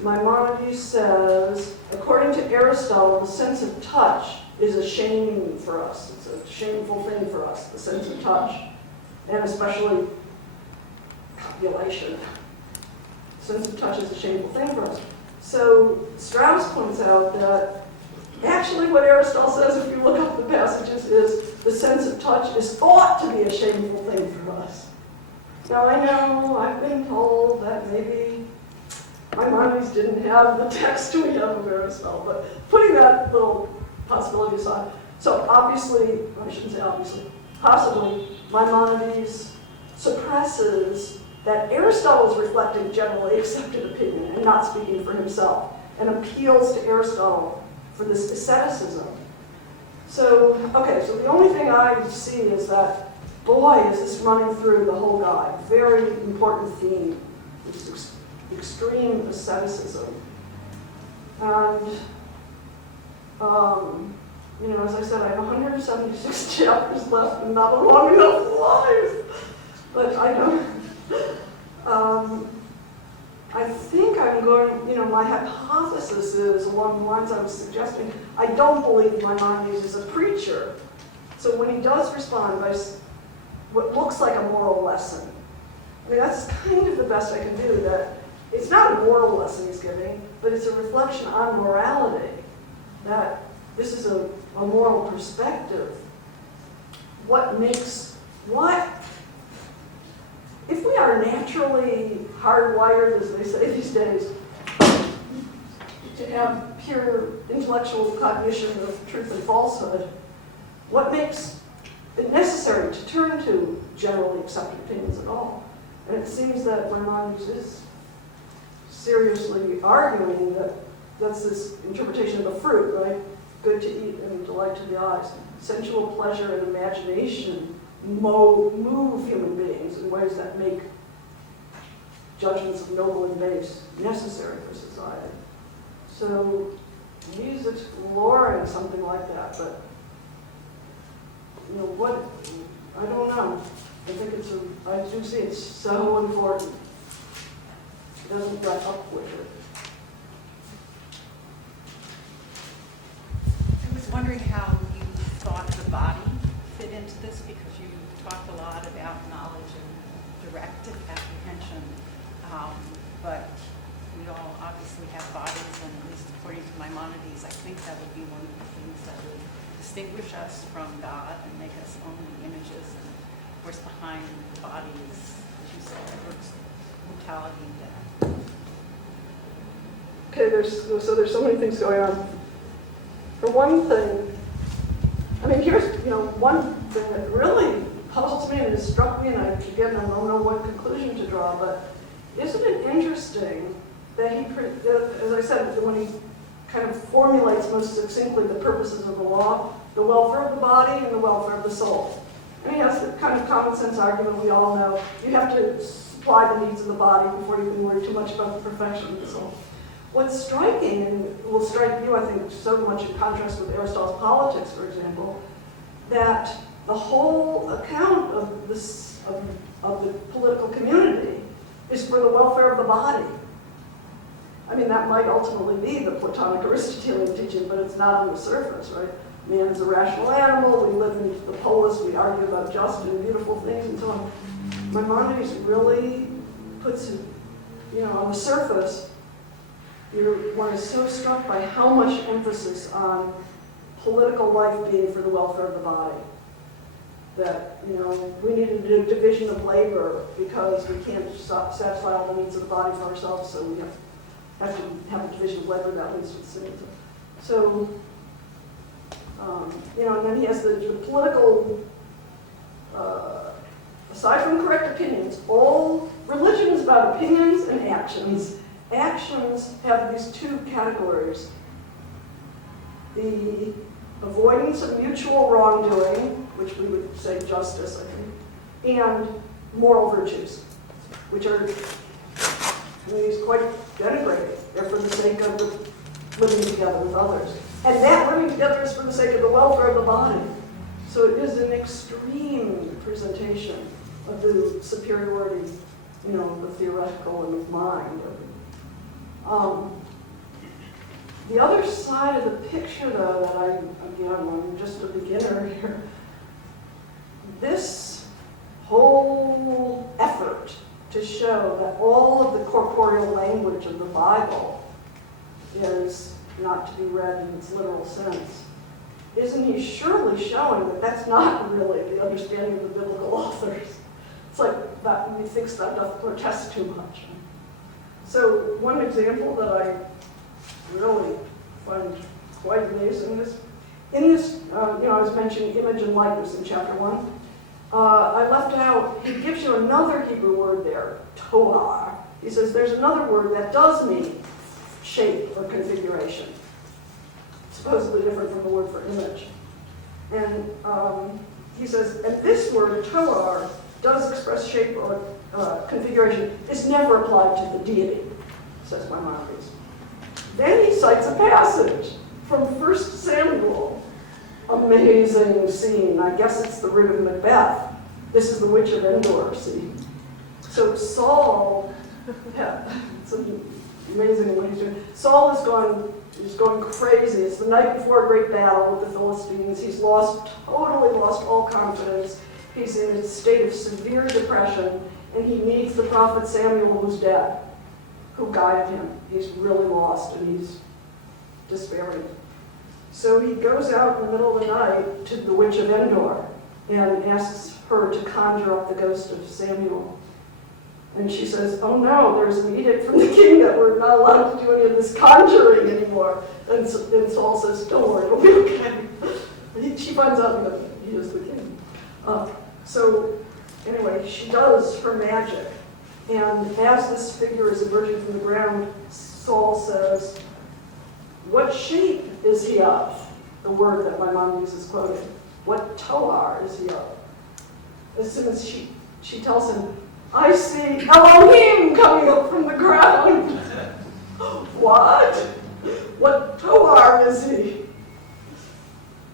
Maimonides says, according to Aristotle, the sense of touch is a shame for us. It's a shameful thing for us, the sense of touch, and especially copulation. The sense of touch is a shameful thing for us. So Strauss points out that actually what Aristotle says, if you look up the passages, is the sense of touch is thought to be a shameful thing for us. Now I know, I've been told that maybe Maimonides didn't have the text we have of Aristotle, but putting that little possibility aside. So obviously, I shouldn't say obviously, possibly Maimonides suppresses that Aristotle is reflecting generally accepted opinion and not speaking for himself, and appeals to Aristotle for this asceticism. So, okay, so the only thing I see is that, boy, is this running through the whole guide. Very important theme, this extreme asceticism. And, you know, as I said, I have 176 chapters left and not a long enough life. But I don't, I think I'm going, you know, my hypothesis is along the lines I was suggesting. I don't believe Maimonides is a preacher. So when he does respond by what looks like a moral lesson, I mean, that's kind of the best I can do. That it's not a moral lesson he's giving, but it's a reflection on morality. That this is a moral perspective. What if we are naturally hardwired, as they say these days, to have pure intellectual cognition of truth and falsehood, what makes it necessary to turn to generally accepted opinions at all? And it seems that Maimonides is seriously arguing that that's this interpretation of the fruit, right? Good to eat and delight to the eyes. Sensual pleasure and imagination move human beings in ways that make judgments of noble and base necessary for society. So he's exploring something like that, but you know what? I don't know. I think I do see it's so important. It doesn't let up with it. I was wondering how you thought the body fit into this, because you talked a lot about knowledge and direct apprehension, but we all obviously have bodies, and at least according to Maimonides, I think that would be one of the things that would distinguish us from God and make us only images. And of course, behind the body is, as you said, mortality and death. Okay, there's so many things going on. For one thing, I mean, here's one thing that really puzzles me and has struck me, and I don't know what conclusion to draw, but isn't it interesting that as I said, when he kind of formulates most succinctly the purposes of the law, the welfare of the body and the welfare of the soul. And he has the kind of common sense argument we all know. You have to supply the needs of the body before you can worry too much about the perfection of the soul. What's striking, and will strike you, I think, so much in contrast with Aristotle's Politics, for example, that the whole account of this of the political community is for the welfare of the body. I mean, that might ultimately be the Platonic Aristotelian teaching, but it's not on the surface, right? Man is a rational animal, we live in the polis, we argue about just and beautiful things and so on. Maimonides really puts it, on the surface, one is so struck by how much emphasis on political life being for the welfare of the body. That, we need a division of labor because we can't satisfy all the needs of the body for ourselves, so we have to have a division of labor that leads to the same. So, and then he has the political, aside from correct opinions, all religion is about opinions and actions. Actions have these two categories: the avoidance of mutual wrongdoing, which we would say justice, I think, and moral virtues, which are, quite denigrating. They're for the sake of living together with others. And that living together is for the sake of the welfare of the body. So it is an extreme presentation of the superiority, of the theoretical and of mind. The other side of the picture, though, that I'm just a beginner here, this whole effort to show that all of the corporeal language of the Bible is not to be read in its literal sense, isn't he surely showing that that's not really the understanding of the biblical authors? It's like that we think that doth protest too much. So one example that I really find quite amazing is, in this, I was mentioning image and likeness in chapter 1. I left out, he gives you another Hebrew word there, toar. He says there's another word that does mean shape or configuration, supposedly different from the word for image. And he says, and this word, toar, does express shape or configuration, is never applied to the deity, says Maimonides. Then he cites a passage from 1 Samuel. Amazing scene. I guess it's the root of Macbeth. This is the witch of Endor, see? So Saul, it's amazing what he's doing. Saul is going crazy. It's the night before a great battle with the Philistines. He's totally lost all confidence. He's in a state of severe depression, and he meets the prophet Samuel, who's dead, who guided him. He's really lost, and he's despairing. So he goes out in the middle of the night to the witch of Endor and asks her to conjure up the ghost of Samuel. And she says, oh no, there's an edict from the king that we're not allowed to do any of this conjuring anymore. And Saul says, don't worry, it'll be okay. She finds out that he is the king. So anyway, she does her magic. And as this figure is emerging from the ground, Saul says, what shape is he of? The word that Maimonides is quoting. What toar is he of? As soon as she tells him, I see Elohim coming up from the ground. What? What toar is he?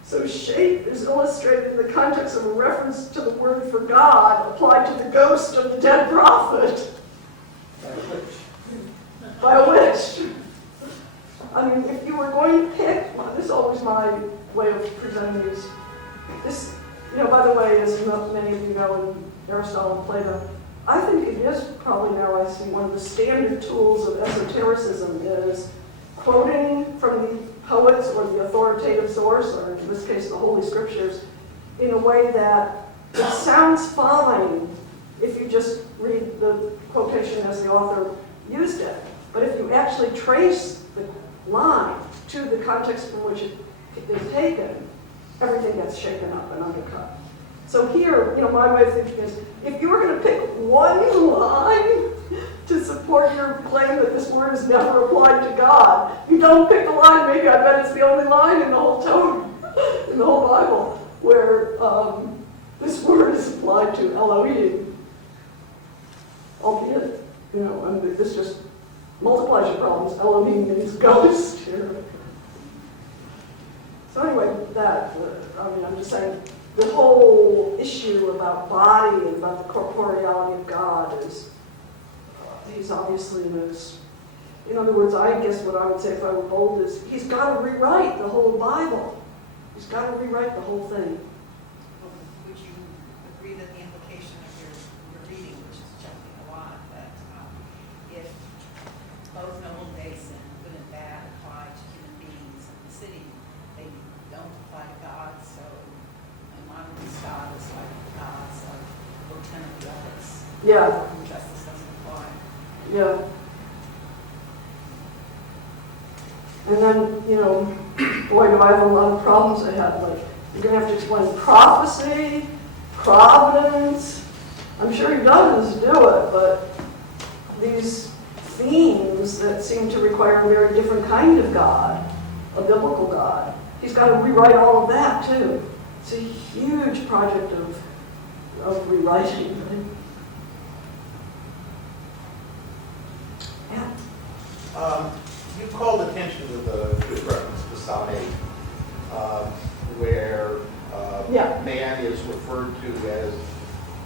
So shape is illustrated in the context of a reference to the word for God applied to the ghost of the dead prophet. By a witch. I mean, if you were going to pick, this is always my way of presenting these. This, by the way, as many of you know, in Aristotle and Plato, I think it is probably now I see one of the standard tools of esotericism is quoting from the poets or the authoritative source, or in this case the Holy Scriptures, in a way that it sounds fine if you just read the quotation as the author used it. But if you actually trace the line to the context from which it is taken, everything gets shaken up and undercut. So here, my way of thinking is, if you were going to pick one line to support your claim that this word is never applied to God, you don't pick a line, maybe I bet it's the only line in the whole in the whole Bible, where this word is applied to Elohim. Albeit, this just multiplies your problems. Elohim means ghost here. So anyway, I'm just saying, the whole issue about body and about the corporeality of God is, he's obviously knows. In other words, I guess what I would say if I were bold is, he's got to rewrite the whole Bible. He's got to rewrite the whole thing. Would you agree that the implication of your reading, which is jumping a lot, that if both noble base and good and bad apply to human beings in the city, they don't apply to God, so Maimonides' God is like gods of Lieutenant Wells. Yeah. Justice doesn't apply. Yeah. And then, boy, do I have a lot of problems ahead. Like, you're going to have to explain prophecy, providence. I'm sure he does do it, but these themes that seem to require a very different kind of God, a biblical God, he's got to rewrite all of that, too. It's a huge project of rewriting. You called attention to the reference to Psalm 8. that man is referred to as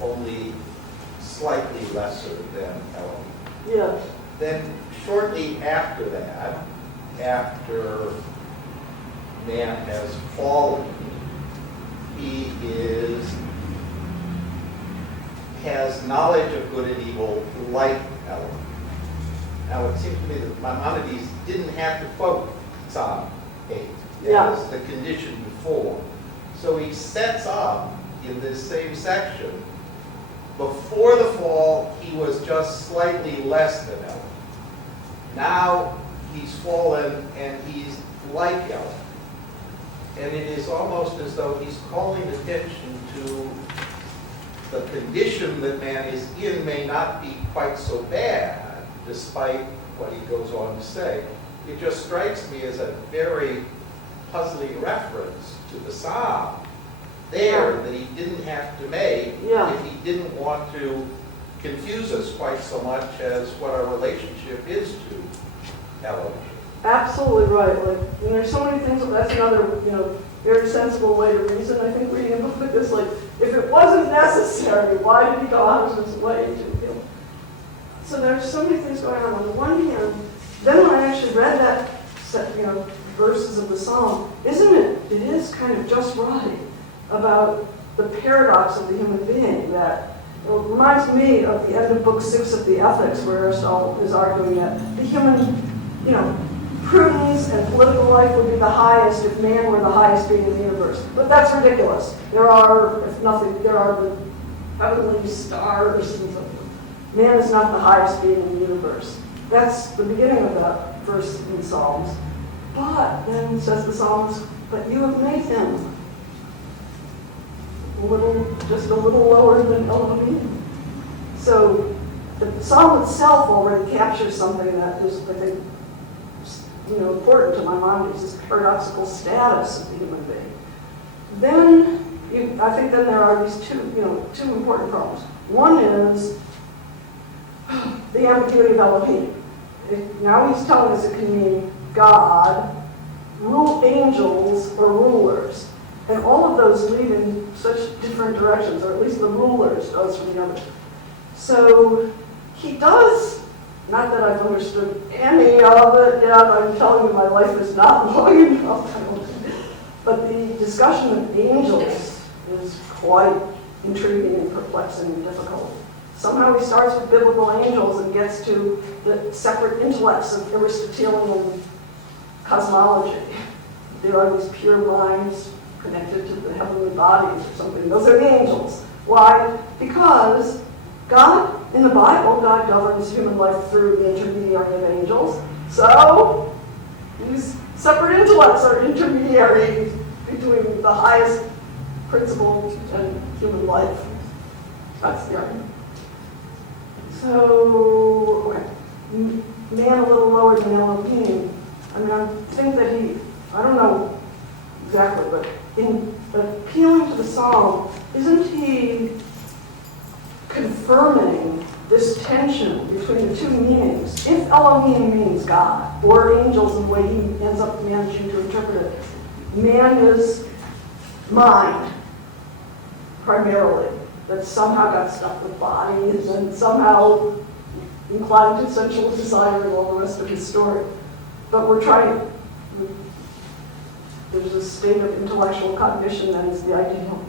only slightly lesser than Elohim. Yes. Then shortly after that, after man has fallen, he has knowledge of good and evil like Elohim. Now it seems to me that Maimonides didn't have to quote Psalm 8 Yeah. as the condition before. So he sets up in this same section, before the fall, he was just slightly less than Elohim. Now he's fallen and he's like Elohim. And it is almost as though he's calling attention to the condition that man is in may not be quite so bad, despite what he goes on to say. It just strikes me as a very puzzling reference to the psalm there that he didn't have to make if he didn't want to confuse us quite so much as what our relationship is to Elohim. Absolutely right. Like, and there's so many things. That's another, very sensible way to reason. I think reading a book like this, like, if it wasn't necessary, why did he go out of his way to? So there's so many things going on. On the one hand, then when I actually read that, verses of the psalm, isn't it? It is kind of just right about the paradox of the human being. That it reminds me of the end of Book 6 of the Ethics, where Aristotle is arguing that the human, prudence and political life would be the highest if man were the highest being in the universe. But that's ridiculous. There are the heavenly stars and so forth. Man is not the highest being in the universe. That's the beginning of that verse in Psalms. But then says the psalmist, but you have made him just a little lower than Elohim. So the psalm itself already captures something that is, I think, important to Maimonides, this paradoxical status of the human being. Then, I think then there are these two important problems. One is the ambiguity of Elohim. Now he's telling us it can mean God, angels, or rulers. And all of those lead in such different directions, or at least the rulers does from the other. So he does, not that I've understood any of it yet, I'm telling you my life is not long enough, but the discussion of angels is quite intriguing and perplexing and difficult. Somehow he starts with biblical angels and gets to the separate intellects of Aristotelian cosmology. There are these pure minds connected to the heavenly bodies or something. Those are the angels. Why? Because God, in the Bible, God governs human life through the intermediary of angels. So these separate intellects are intermediaries between the highest principle and human life. That's the argument. So, okay, man a little lower than Elohim. I mean, I think that I don't know exactly, but in appealing to the psalm, isn't he confirming this tension between the two meanings? If Elohim means God, or angels in the way he ends up managing to interpret it, man is mind, primarily, that somehow got stuck with bodies and somehow inclined to sensual desire and all the rest of his story. But there's a state of intellectual cognition that is the ideal.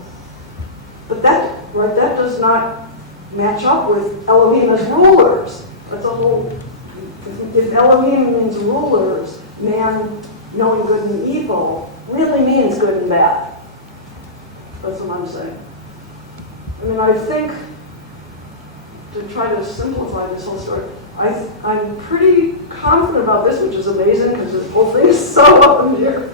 But that does not match up with Elohim as rulers. That's a whole, if Elohim means rulers, man knowing good and evil really means good and bad. That's what I'm saying. I mean, I think, to try to simplify this whole story, I'm pretty confident about this, which is amazing because this whole thing is so up in the air.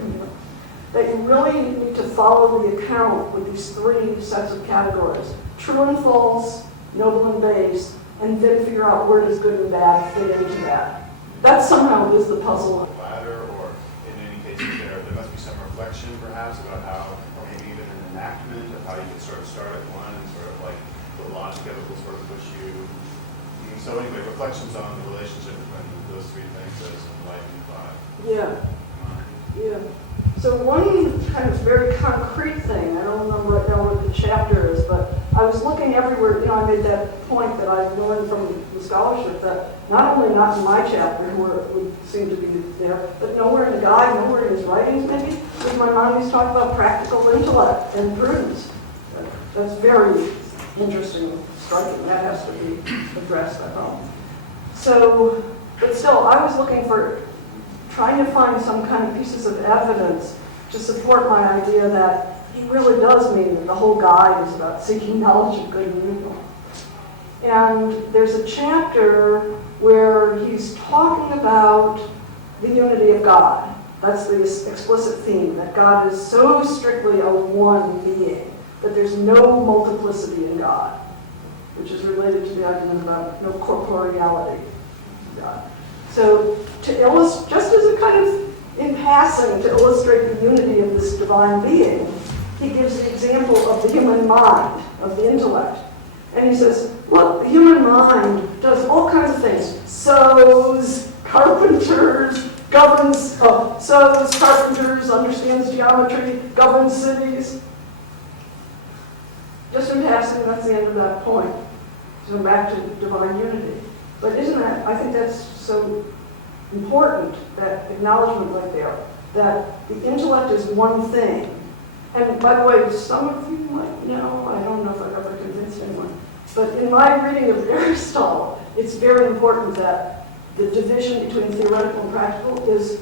That you really need to follow the account with these three sets of categories: true and false, noble and base, and then figure out where does good and bad fit into that. That somehow is the puzzle. Ladder, or in any cases there must be some reflection perhaps about how, or maybe even an enactment of how you can sort of start at one and sort of like the logic of it will sort of push you. And so anyway, reflections on the relationship between those three things as enlightened by Yeah. mind. Yeah. So one kind of very concrete thing, I don't remember right now what that point that I learned from the scholarship, that not only not in my chapter, where it would seem to be there, but nowhere in the guide, nowhere in his writings maybe, does Maimonides talk about practical intellect and prudence. That's very interesting, striking. That has to be addressed, I hope. So, but still, I was looking for, trying to find some kind of pieces of evidence to support my idea that he really does mean that the whole guide is about seeking knowledge of good and evil. And there's a chapter where he's talking about the unity of God. That's the explicit theme, that God is so strictly a one being that there's no multiplicity in God, which is related to the argument about no corporeality of God. So to illustrate, just as a kind of in passing to illustrate the unity of this divine being, he gives the example of the human mind, of the intellect. And he says, look, the human mind does all kinds of things. Sews, carpenters, sews, carpenters, understands geometry, governs cities. Just in passing, that's the end of that point. So back to divine unity. But isn't that, I think that's so important, that acknowledgement right there, that the intellect is one thing. And by the way, some of you might know, I don't know if I've ever convinced anyone, but in my reading of Aristotle, it's very important that the division between theoretical and practical is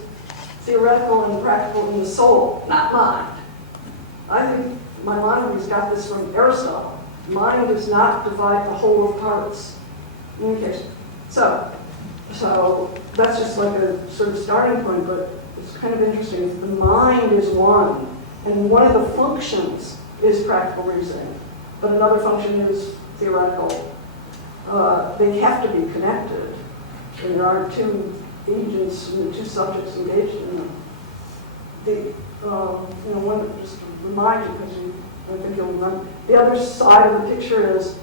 theoretical and practical in the soul, not mind. I think Maimonides got this from Aristotle. Mind does not divide the whole of parts. In any case. So that's just like a sort of starting point, but it's kind of interesting. The mind is one, and one of the functions is practical reasoning, but another function is theoretical. They have to be connected, and there are two agents and two subjects engaged in them. One, just to remind you, because I think you'll remember, the other side of the picture is,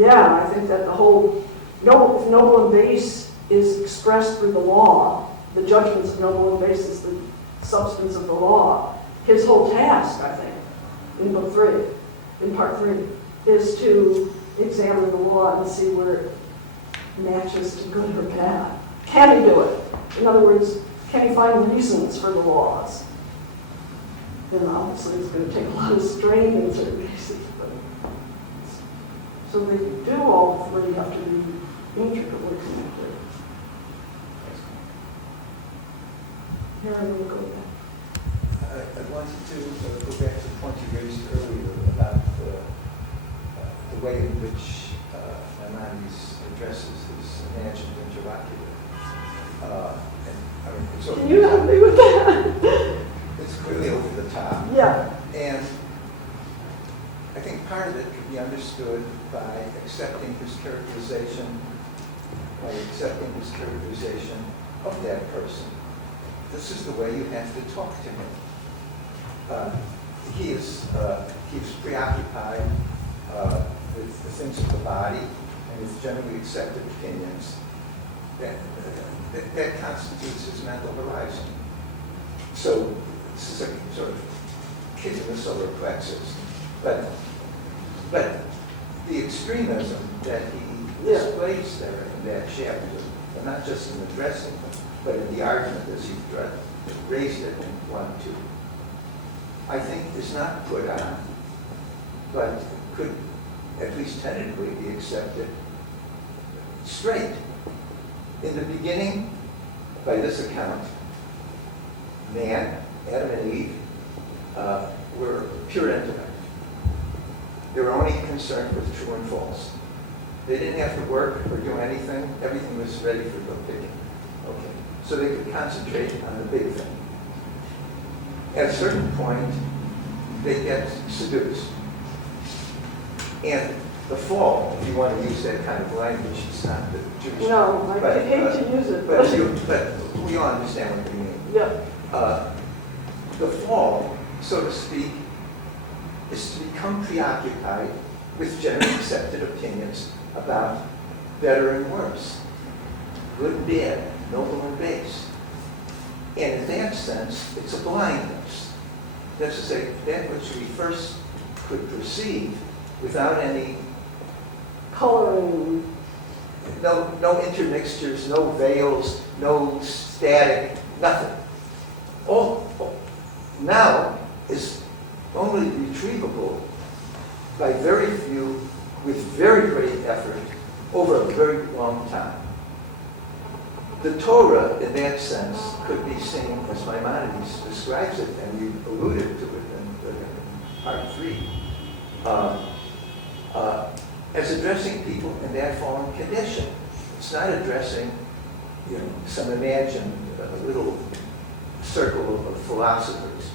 I think that the whole, if noble and base is expressed through the law, the judgments of noble and base is the substance of the law. His whole task, I think, in book 3, in part 3, is to examine the law and see where it matches to good or bad. Can he do it? In other words, can he find reasons for the laws? And obviously it's going to take a lot of strain in certain cases. But so they do all three have to be intricately connected. Here I will go back. I wanted to go back to the point you raised earlier about the way in which Maimonides addresses his imagined interlocutor. Can you help me with that? It's clearly over the top. Yeah. And I think part of it could be understood by accepting his characterization of that person. This is the way you have to talk to him. He's preoccupied with the things of the body and with generally accepted opinions. That constitutes his mental horizon. So this is a sort of kick in the solar plexus. But the extremism that he displays there in that chapter, and not just in addressing them, but in the argument as he raised it in 1, 2, I think is not put on, but could at least tentatively be accepted straight. In the beginning, by this account, man, Adam and Eve, were pure intellect. They were only concerned with true and false. They didn't have to work or do anything. Everything was ready for the picking. Okay. So they could concentrate on the big thing. At a certain point, they get seduced. And the fall, if you want to use that kind of language, it's not the Jewish. No, I hate to use it. But we all understand what we mean. Yeah. The fall, so to speak, is to become preoccupied with generally accepted opinions about better and worse, good and bad, noble and base. And in that sense, it's a blindness. That's to say, that which we first could perceive without any coloring. No intermixtures, no veils, no static, nothing. All now is only retrievable by very few, with very great effort, over a very long time. The Torah, in that sense, could be seen, as Maimonides describes it, and you alluded to it in part 3, as addressing people in that fallen condition. It's not addressing, some imagined little circle of philosophers.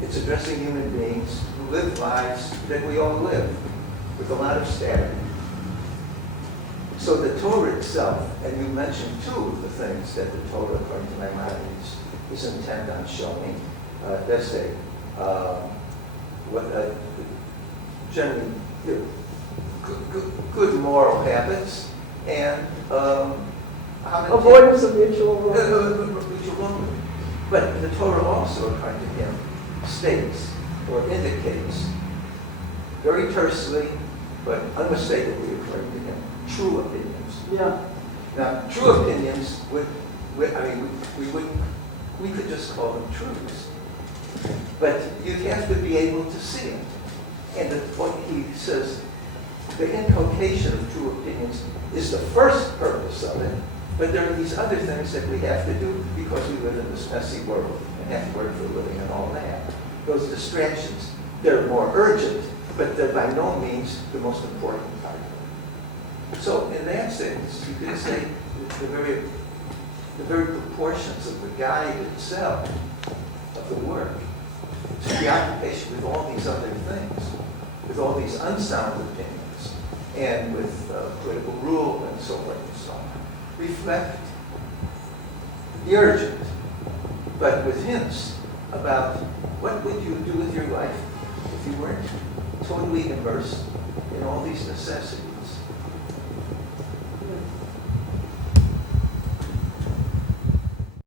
It's addressing human beings who live lives that we all live, with a lot of static. So the Torah itself, and you mentioned 2 of the things that the Torah, according to Maimonides, is intent on showing. Let's say, generally, good moral habits, and Avoidance of mutual wrong. mutual wrongdoing. But the Torah also, according to him, states or indicates very tersely, but unmistakably, according to him, true opinions. Yeah. Now, true opinions we could just call them truths, but you'd have to be able to see them. And what he says, the inculcation of true opinions is the first purpose of it, but there are these other things that we have to do because we live in this messy world and have to work for a living and all that. Those distractions, they're more urgent, but they're by no means the most important part of it. So in that sense, you could say the very proportions of the guide itself, of the work, to preoccupation with all these other things, with all these unsound opinions, and with political rule and so forth and so on, reflect the urgent, but with hints about what would you do with your life if you weren't totally immersed in all these necessities.